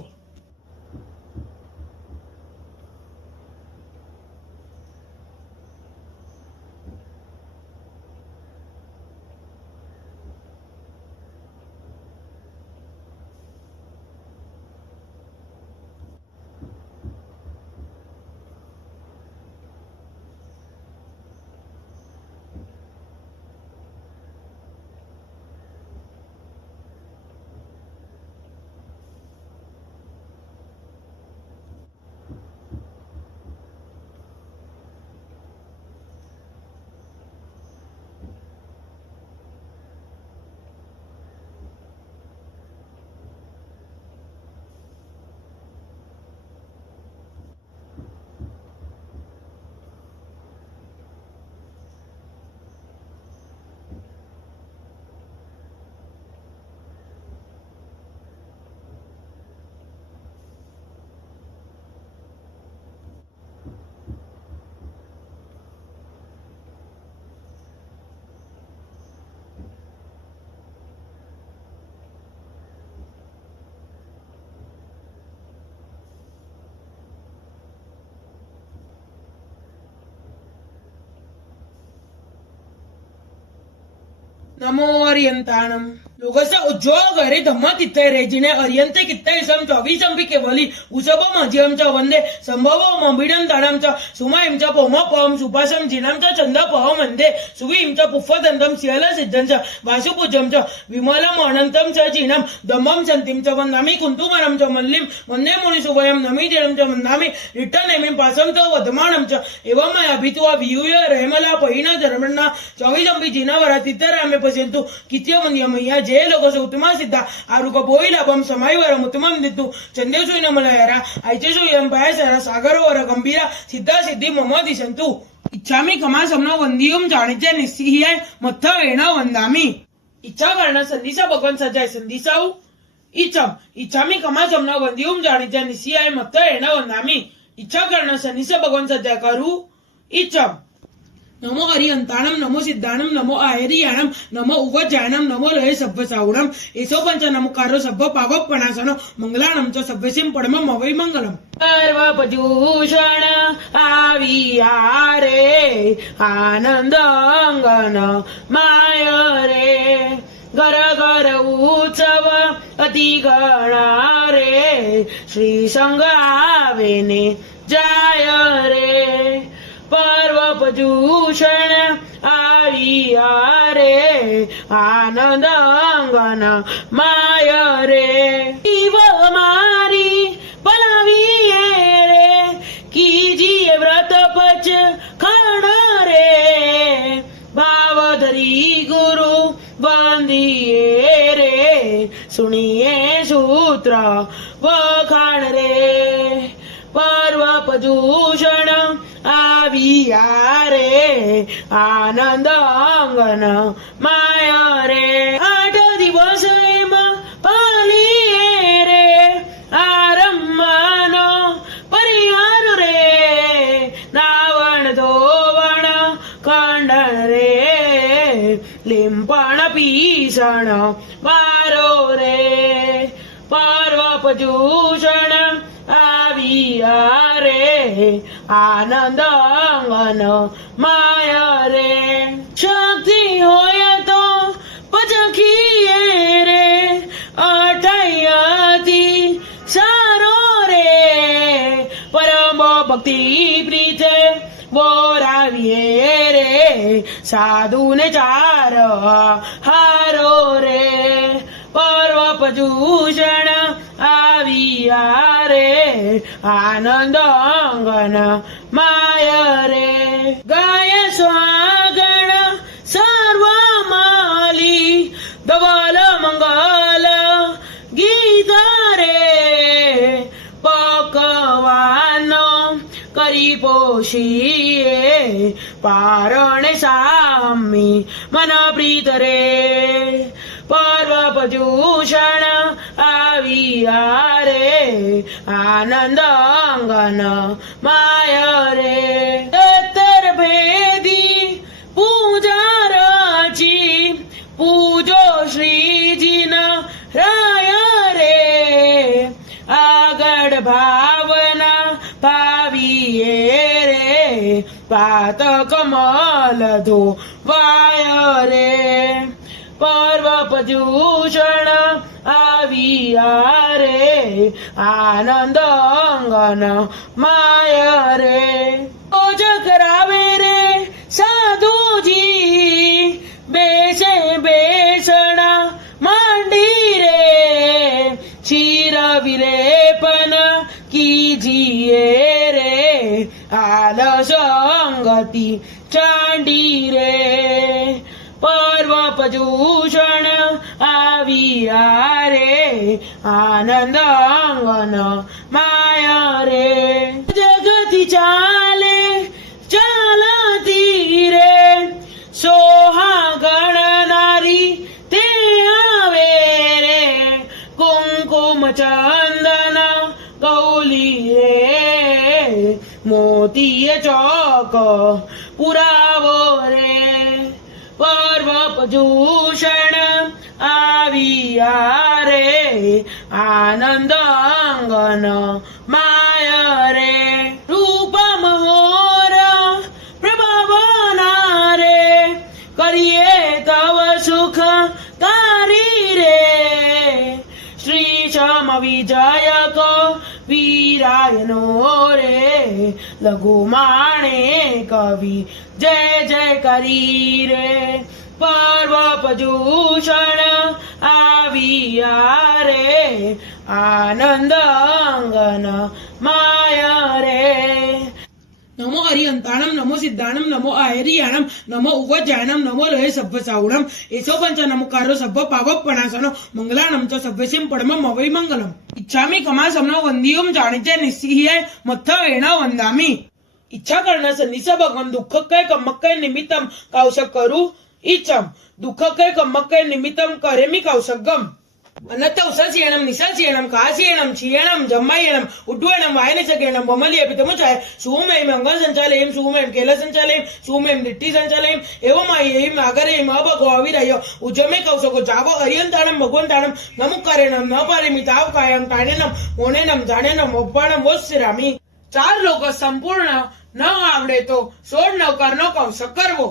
नमो अर्यंताणम लोकस्य उज्ज्वलगरे धम्मतित्ते रेजिने अर्यन्ते कित्तैसं च विसंपि केवली उसपमध्यं च वन्दे सम्भवमभिडं ताणं च सुमयं च पौमपं सुपासं जिनं च चन्दपहं वन्दे सुवीं च पुष्पदन्तं शीलसिद्धं च वासुपूज्यं च विमलम् अनन्तं च जिनं धम्मं शन्तिं च वन्दामि कुन्तुमरं च मल्लिं वन्दे मुनिसुभयं नमिदिनं च वन्दामि रिट्टनेमिं पासं च वधमानं च एवं मया भित्वा वियूय रेमला पहिना धर्मण्णा चौविजंबि जिनावरा तित्तरामे पश्यन्तु कित्यमन्यमय्या जे लोकस उत्तमा सिद्धा आरुक पोईलाभं समयवरम उत्तमं दित्तु चंदेसुइन मलयारा ऐचेसुयं पायसरा सागरवर गंभीरा सिद्धा सिद्धि मम दिशन्तु इच्छामि कमा समन वंदियुम जाणित्य निस्सिह्याय मत्थ वेण वंदामि इच्छा कर्ण संदिसा भगवान सजाय संदिसाऊ इच्छामि कमा समन वंदियुम जाणित्य निस्सिह्याय मत्थ वेण वंदामि इच्छा कर्ण संदिसा भगवान सजाय करू इच्छा नमो हरिहंताणम नमो सिद्धाणम नमो आयरियाणम नमो उवज्जायणम नमो लय सभ्य सावणम एसो पंच नमकारो सभ्य पावपणासनो मंगलाणम च सभ्यसिम परमम अवै मंगलम सर्वपजूषण आविया रे आनंद अंगन माय रे घर घर उत्सव अति गणा रे श्री संग आवेने जाय रे पर्वपजूषण आविया रे आनंद अंगन माय रे शिव मारी बनाविये रे कीजिए व्रत पच खण रे भावधरी गुरु बंदिए रे सुनिए सूत्र वखाण रे पर्वपजूषण आविया रे आनंद अंगन माय रे 8 दिवस एम पालिये रे आरंभनो परिहार रे रावण धोवण खंडन रे लिंपण पीसण वारो रे पर्वपजूषण आविया रे आनंद अंगन माय रे शक्ति होय तो पचखिये रे अठयति सारो रे परम भक्ति प्रीते बोराविये रे साधु ने चार हारो रे पर्वपजूषण आविया रे आनंद अंगन माय रे गाय स्वागण सर्वमाली धवल मंगल गीत रे पकवान करी पोषिये पारण सामी मन प्रीत रे पर्वपजूषण आविया रे आनंद अंगन माय रे दत्तर भेदी पूजा रची पूजो श्रीजिन राय रे आगड भावना पाविये रे पात कमल धो वाय रे पर्वपजूषण आविया रे आनंद अंगन माय रे ओज करावे रे साधुजी बेसे बेसण मांडी रे क्षीर विलेपन कीजिए रे आलस अंगति चांडी रे पर्वपजूषण आविया रे आनंद अंगन माय रे जगती चाले चालती रे सोहा गणनारी ते आवे रे कुंकुम चंदन गौली रे मोती चौक पुरावो रे पर्वपजूषण आविया रे आनंद अंगन माय रे रूप महोर प्रभावना रे करिए तव सुख विजय कवीराय नो रे लघुमाणे कवी जय जय करी रे पर्व पजूषण आविया रे आनंद अंगन माया रे नमो हरिहंताणम नमो सिद्धाणम नमो आयरियाणम नमो उवज्जायणम नमो लये सभ्य सावणम एसो पंच नमकारो सभ्य पावपणासनो मंगलाणम च सभ्यसिम परमम अवै मंगलम इच्छामि कमासमनो वंदियोम जाणिचे निस्सिह्ये मत्थ वेण वंदामि इच्छा कर्ण सन्निस भगवम दुःख कै कम्मक्कै निमित्तम कौशक करू इच्छम दुःख कै कम्मक्कै निमित्तम करेमि कौशगम अनत्त उसस्येणं निसस्येणं कास्येणं क्षीयणं जम्मायेणं उड्डयनं वायनचकेणं वमलीय पितमुचाय सुमें मंगल संचालयं सुमें केल संचालयं सुमें दिट्टि संचालयं एवमायें आगरें अभगो अविराय उजमे कौशको जावो हरियंताणं भगवंताणं नमुकारेणं न पारेमि ताव कायं कायनेनं मोनेनं जाणेनं ओप्पाणं वोस्सिरामि चार लोक संपूर्ण न आवडे तो सोड न करनो कौशक करवो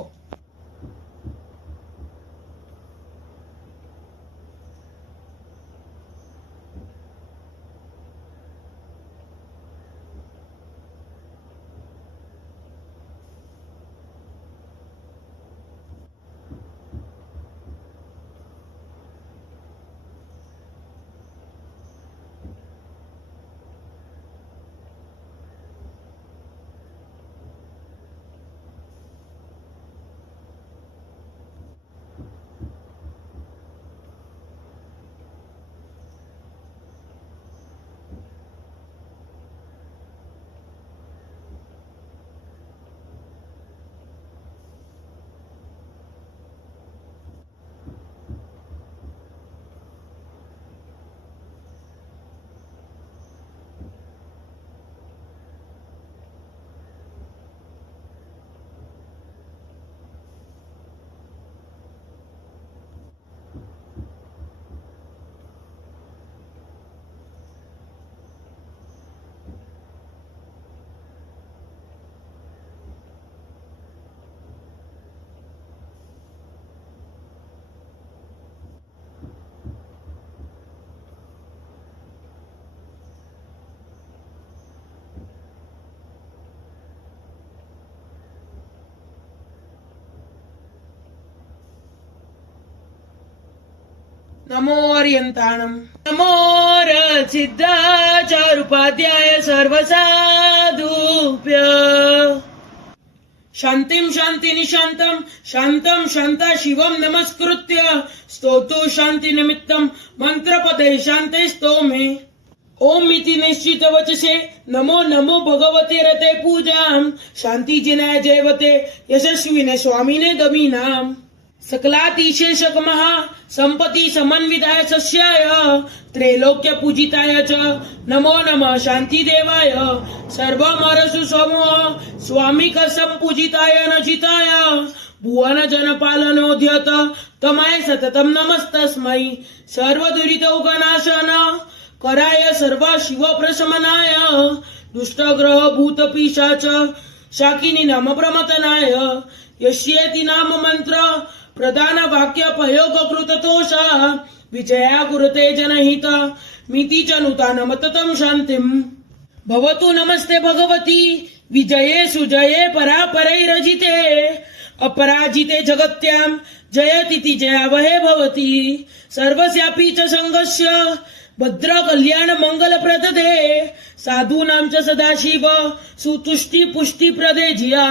नमो हरियंताणम नमो सिद्धाचारुपाध्याय सर्वसाधुभ्य शांतिं शांतिनि शांतं शांतं शांता शिवं नमस्कृत्य स्तोतु शांति निमित्तं मंत्रपदे शांते स्तोमे ओम इति निश्चित वचसे नमो नमो भगवते रते पूजां शांति जिनाय जयवते यशस्विने स्वामिने दमीनाम सकलातिशेषक महा संपत्ति समन्विताय सस्याय त्रैलोक्य पूजिताय च नमो नमः शांति देवाय सर्वमरसु समूह स्वामी कसम पूजिताय नचिताय भुवन जन पालनोद्यत तमाय सततम नमस्तस्मै सर्व दुरित उगनाशन कराय सर्व शिव प्रशमनाय दुष्टग्रह भूत पिशाच शाकिनी नाम प्रमतनाय यस्येति नाम मंत्र प्रधान वाक्य प्रयोग कृततोषा विजया गुरुते जनहित मिति च नूतनमततं शान्तिं भवतु नमस्ते भगवती विजये सुजये परापरैरजिते अपराजिते जगत्यां जयतीति जयावहे भवति सर्वस्यापि च संगस्य भद्र कल्याण मंगल प्रददे साधूनां च सदाशिव सुतुष्टि पुष्टि प्रदे जिया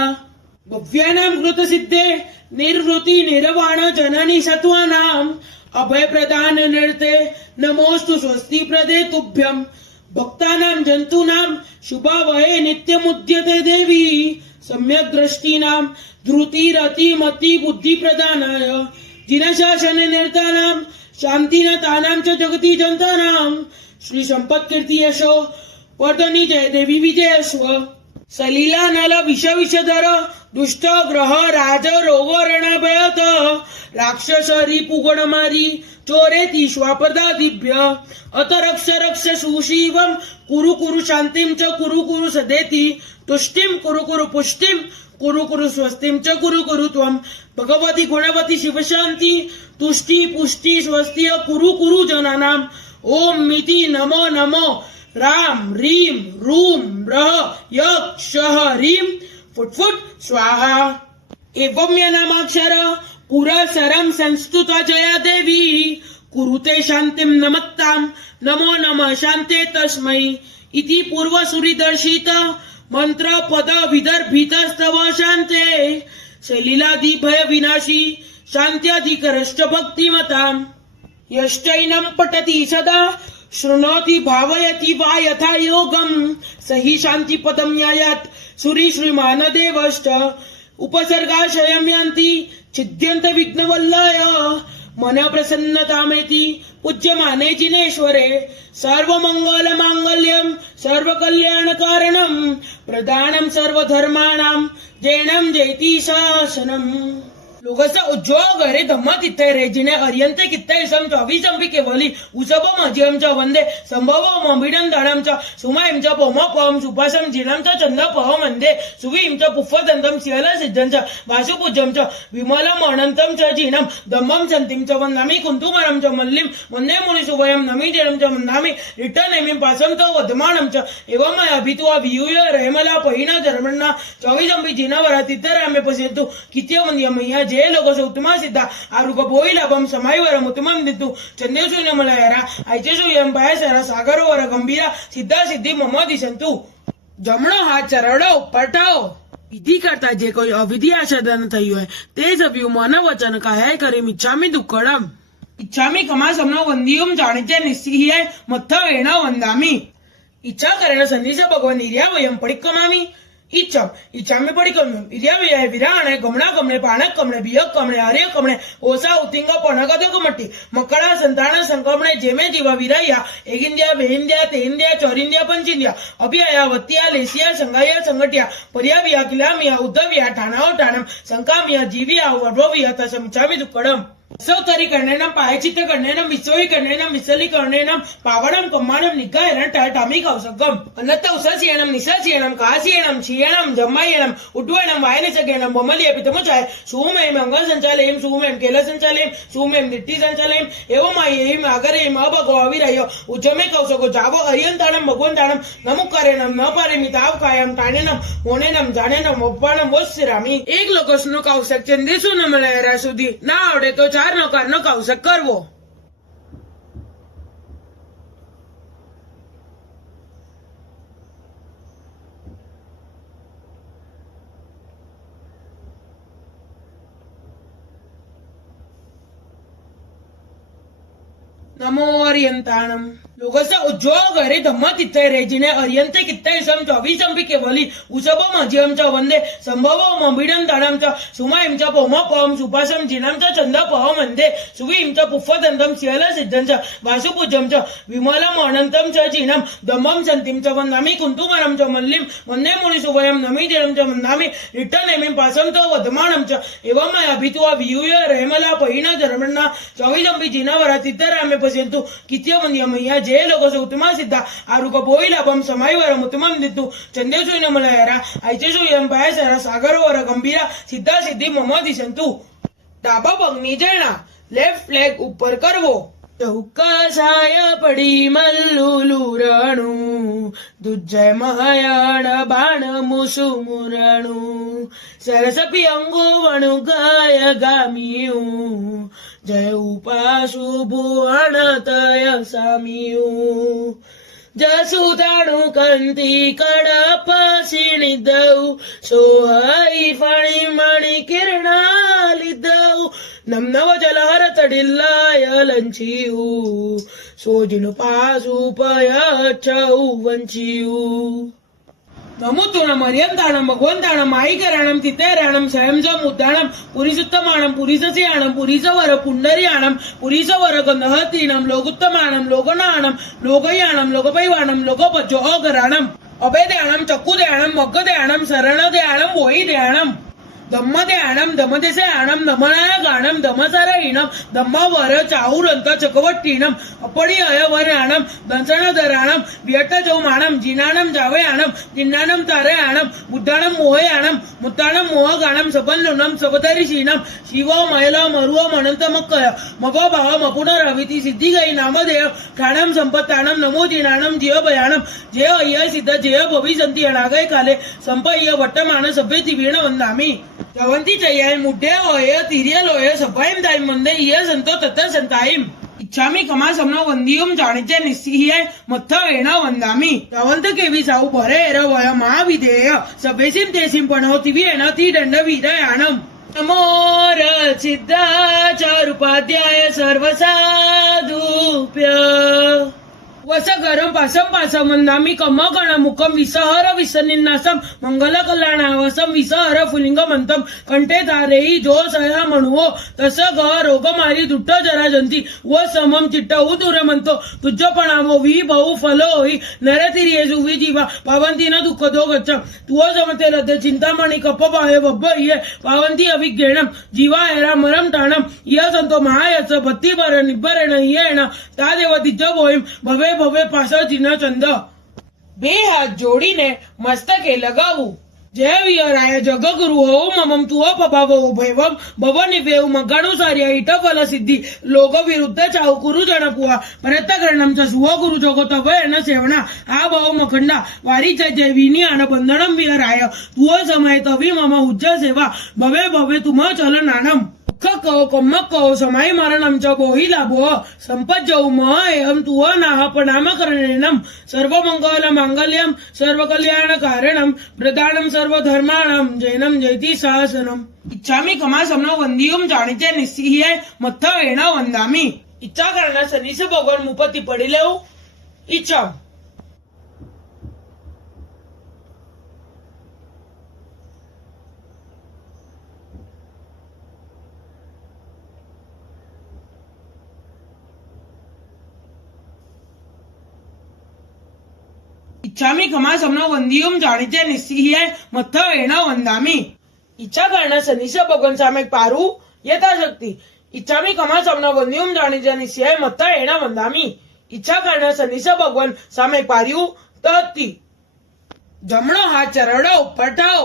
भव्यानां कृत सिद्धे निर्वृति निर्वाण जननी सत्वानां अभय प्रदान निर्ते नमोस्तु स्वस्ति प्रदे तुभ्यं भक्तानां जंतूनां शुभावहे नित्यमुद्यते देवी सम्यक दृष्टीनां धृति रति मति बुद्धि प्रदानाय जिनशासन निर्तानां शांतिनतानां च जगति जंतानां श्री संपत् कीर्ति यशो वर्धनी जय देवी विजयस्व सलीला नल विष विषधर दुष्ट ग्रह राज रोग रणभयत राक्षस रिपुगण मारी चोरेति स्वापदा दिव्य अत रक्ष रक्ष सुशिवं कुरु कुरु शांतिं च कुरु सदेति तुष्टिं कुरु पुष्टिं कुरु स्वस्तिं च कुरु त्वं भगवती गुणवती शिवशांति तुष्टि पुष्टि स्वस्ति कुरु जनानां ओम मिति नमो नमो राम रीम रूम रह यक शह रीम फुट फुट स्वाहा एवं या नामाक्षर पुरसरम संस्तुता जया देवी कुरुते शांतिम नमत्ताम नमो नमः शांते तस्मै इति पूर्वसुरीदर्शित मंत्र पद विदर्भित स्तव शांते शैलीलादि भय विनाशी शांत्याधिकरश्च भक्तिमताम् यश्चैनं पठति सदा शृणोति भावयति वा यथा योगम् स हि शान्तिपदं यायात् सुरी श्रीमानदेवश्च उपसर्गाशयं यान्ति छिद्यन्त विघ्नवल्लय मन प्रसन्नतामेति पूज्यमाने जिनेश्वरे सर्वमंगल मांगल्यम सर्वकल्याणकारणम प्रदानम सर्वधर्माणां जैनम जयति शासनम लोगसा उज्ज्वल गरे धम्म तिथे रेजिने अर्यंते कित्ते सम 24 अंबी केवली उसब मजियमचा वंदे संभव मंबिडन दाणमचा सुमायमचा पोमपम सुपासम जिनमचा चंद पह मंदे सुवीमचा पुफ्फदंतम सियल सिद्धंचा वासुपूज्यमचा विमलम अनंतम च जिनम धम्मम संतिमचा वंदामि कुंतुमरमचा मल्लिम वंदे मुनि सुवयम नमि जरमचा वंदामि रिटनेमिं पासंतो वदमानमचा एवं अभित्वा वियूय रहमला पहिना धर्मणा 24 अंबी जिनवरा तिथरामे पसेतु कित्य वंद्यमय्या जे लोक उत्तमा सिद्धा आरुग बोईलाभम समाईवरम उत्तमम दितु चंदेशून्यमलयरा ऐचेशूयम पायसरा सागरोवर गंभीरा सिद्धा सिद्धि मम दिशंतु जमणो हाथ चरवड़ो ઉપર ઠાઓ વિધિ કરતા જે કોઈ અવિધિ આચરણ થયું હોય તે જ અભ્યુ મન વચન કાયા કરી મિચ્છામી દુક્કડમ इच्छामी कमासमनो वंदियुम जाणिते निस्सिह्य मत्थ वेण वंदामि इच्छा करेण सन्निस भगवान निर्या वयम पडिक्कमामि इच्छम इच्छामी पडिक्कम इर्या विया विराणे गमणा कमणे पाणक कमणे बियक कमणे आर्य कमणे ओसा उतिंग पणगद कमट्टी मक्कळा संतान संकमणे जेमे जीवा विराया एगिंद्या वेहिंद्या तेहिंद्या चौरिंद्या पंचिंद्या अभिया वत्तिया लेसिया संगाया संगटिया पर्याविया किलामिया उद्धविया ठाणाव ठाणम संकामिया जीविया वडोविया तसमिच्छामी दुक्कडम सौतरी करणेनं पायचित्त करणेनं विचोळी करणेनं मिसली करणेनं पावणं कम्माणं निगायनं टाटामी कौसकम अनत्त उससीयनं निससीयनं कासीयनं क्षीयनं जम्मायनं उड्वयनं वायनचगेनं बमलिय पितमुचाय सुमें मंगल संचालयं सुमें केल संचालयं सुमें निट्टी संचालयं एवमायें आगरें अभगो अविराय उज्जमे कौसको जावो अरियंताणं भगवंताणं नमुकारेनं न पारेमिताव कायं टाणेनं मोनेनं जाणेनं मोप्पाणं वोस्सिरामी एक लोकसनो कौसक चंदेसु नमलयरा सुधी ना आवडे तो चार नकारનો કૌશક કરવો नमो अर्यंताणम लोगसा उज्ज्वल गरे धम्म तिथे रेजिने अर्यंते कित्ते सम 24 अंबी केवली उसब मजियमचा वंदे संभव मंबिडन दाणमचा सुमायमचा पोमपम सुपासम जिनमचा चंद पह मंदे सुवीमचा पुफ्फदंतम सियल सिद्धंचा वासुपूज्यमचा विमलम अनंतम च जिनम धम्मम संतिमचा वंदामि कुंतुमरमचा मल्लिम वंदे मुनि सुवयम नमि जरमचा वंदामि रिटनेमिं पासंतो वदमानमचा एवं अभित्वा वियूय रहमला पहिना धर्मणा 24 अंबी जिनवरा तिथरामे पसेतु कित्य वंद्यमय्या जे लोक उत्तमा सिद्धा आरुग बोईलाभम समाईवरम उत्तमम दितु चंदेशून्यमलयरा ऐचेशूयम पायसरा सागरोवर गंभीरा सिद्धा सिद्धि मम दिशंतु ડાબા પગની જણા લેફ્ટ ફ્લેગ ઉપર કરવો ચૌકાસાય પડી મલ્લુલુરણું દુજ્જય મહાયાણ બાણ મુસુ મુરણું સરસપી અંગોવણું ગાય ગામિયું જય ઉપાસુ ભુવણ તય સામિયું જસુતાણુ કંતી કડપ સિણિદૌ સોહઈ ફણી મણી કિરણાલિદૌ નમનવ જલહર તડિલ્લાય લંચિયુ સોજિન પાસુ પયચ્છૌ વંચિયુ નમુતુણમ અર્યંતાણમ ભગવંતાણમ આઈકરાણમ તિતેરાણમ સ્વયંજમ ઉદ્દાણમ પુરીસુત્તમાણમ પુરીસસ્યાણમ પુરીસવર પુંડરીયાણમ પુરીસવર ગંધહતીણમ લોગુત્તમાણમ લોગનાણમ લોગયાણમ લોગપૈવાણમ લોગપજો અગરાણમ અભેદયાણમ ચક્કુદયાણમ મગ્ગદયાણમ શરણદયાણમ વોહિદયાણમ धम्मध्यानम धमदेशयानम धमनायगानम धमसारहीनम धम्मवर चाहुरंत चकवट्टीनम अपरिहयवराणम दंसनधराणम व्यटचौमाणम जिनानम जावयानम जिन्नानम तारयानम बुद्धानम मोहयानम मुत्तानम मोहगानम सबल्लुनम सबदरिशीनम शिव मयल मरुव अनंतमक्कय मगो भाव मपुनरविति सिद्धिगै नामधेय ठाणम संपत्तानम नमो जिनानम जीवभयानम जय अय्य सिद्ध जय भविसंति अनागय काले संपय्य वट्टमान सभ्य दिवीण वंदामि जवंती चय्याय मुड्डे ओय तिर्य लोय सपायम दायम मंदे इय संतो तत संतायम इच्छामि कमा समनो वंदियुम जाणिचे निस्सिह्य मत्थ वेण वंदामि जवंत केवी साऊ भरे एर वय महाविधेय सभेसिम तेसिम पणोतिवि एण ती दंड विदयानम नमोर सिद्धाचारुपाध्याय सर्वसाधुभ्य वसगरम पासम पासम वंदामि कम गण मुखम विसहर विसनिन्नासम मंगल कल्याणावसम विसहर फुलिंगमंतम कंठे धारेई जो सया म्हणुओ तस ग रोग मारी दुट्ट जराजंती व समम चिट्ट उदुरमंतो तुज्जपणावो वि बहु फलो होई नरतिरियेजु वि जीवा पावंतीन दुःख दो गच्छम तुओ जमते लद चिंतामणि कपपाय बब्बये पावंती अविज्ञेणम जीवा एरा मरम टाणम य संतो महायच भत्ती बर निब्बरेण येण ता देव दिज्ज बोईम भवे ભવે પાછળ ચિહ્ન ચંદ બે હાથ જોડીને મસ્તકે લગાવું જય વિયરાય જગગુરુ ઓમ મમમ તુઓ પભાવો ભૈવમ ભવનિ વેવ મગાણુ સાર્ય ઇટફલ સિદ્ધિ લોગ વિરુદ્ધ ચાઉ કુરુ જણપુઆ પ્રત્યગ્રણમ ચ સુઓ ગુરુ જોગો તવ એન સેવના આ ભવ મખંડા વારી જય વિની આન બંધનમ વિયરાય તુઓ સમય તવી મમ ઉજ્જ સેવા ભવે ભવે તુમ ચલ નાનમ कहो कम्मक कहो समाई मरणम च बोही लाभो संपत जौ म एहम तुव नाह प्रणाम करणेनम सर्व मंगल मांगल्यम सर्व कल्याण कारणम प्रदानम सर्व धर्माणम जैनम जयति सहसनम इच्छामि कमा समनो वंदियुम जाणिते निस्सिह्य मत्थ वेण वंदामि इच्छा करना सनीस भगवान मुपत्ति पड़ी लेऊ इच्छा इच्छामि कमा समनो वंदियुम जाणिते निस्सिह्य मत्थ वेण वंदामि इच्छा करना सनीस भगवान सामे पारू यथाशक्ति इच्छामि कमा समनो वंदियुम जाणिते निस्सिह्य मत्थ वेण वंदामि इच्छा करना सनीस भगवान सामे पार्यू तत्ती जमणो हाथ चरडो उपर ठाओ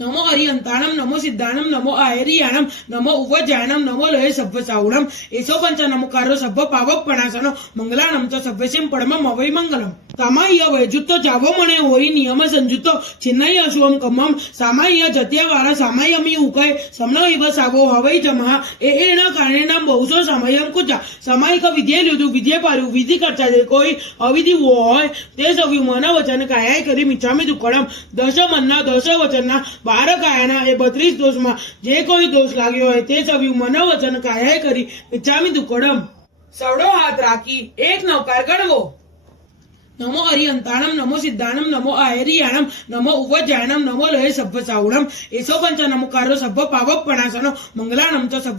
नमो हरिहंताणम नमो सिद्धाणम नमो आयरियाणम नमो उवज्जाणम नमो लय सभ्य सावणम एसो पंच नमकारो सभ्य पावक पणासनो मंगलाणम च सभ्यसिम परमम अवै मंगलम सामाय्य वैजुत्तो जावो मणे होई नियम संजुत्तो छिन्नय अशुवम कमम सामाय्य जत्यवारा सामायमी उकय समनो इव सावो हवै जमहा एण कारणेनाम बहुसो समयम कुचा सामायिक विद्ये लिधु विद्ये पारु विधि करता जे कोई अविधि होय ते सवी मन वचन कायाय करी मिच्छामी दुक्कडम दश मन्ना दश वचनना 12 कायाना ए 32 दोषમાં જે કોઈ દોષ લાગ્યો હોય તે સવી મન વચન કાયાય કરી મિચ્છામિ દુક્કડમ સવડો હાથ રાખી એક નવકાર ગણવો नमो हरिहंताणम नमो सिद्धाणम नमो आयरियाणम नमो उवज्जाणम नमो लय सभ्य सावणम एसो पंच नमकारो सभ्य पावक पणासनो मंगलाणम च सभ्य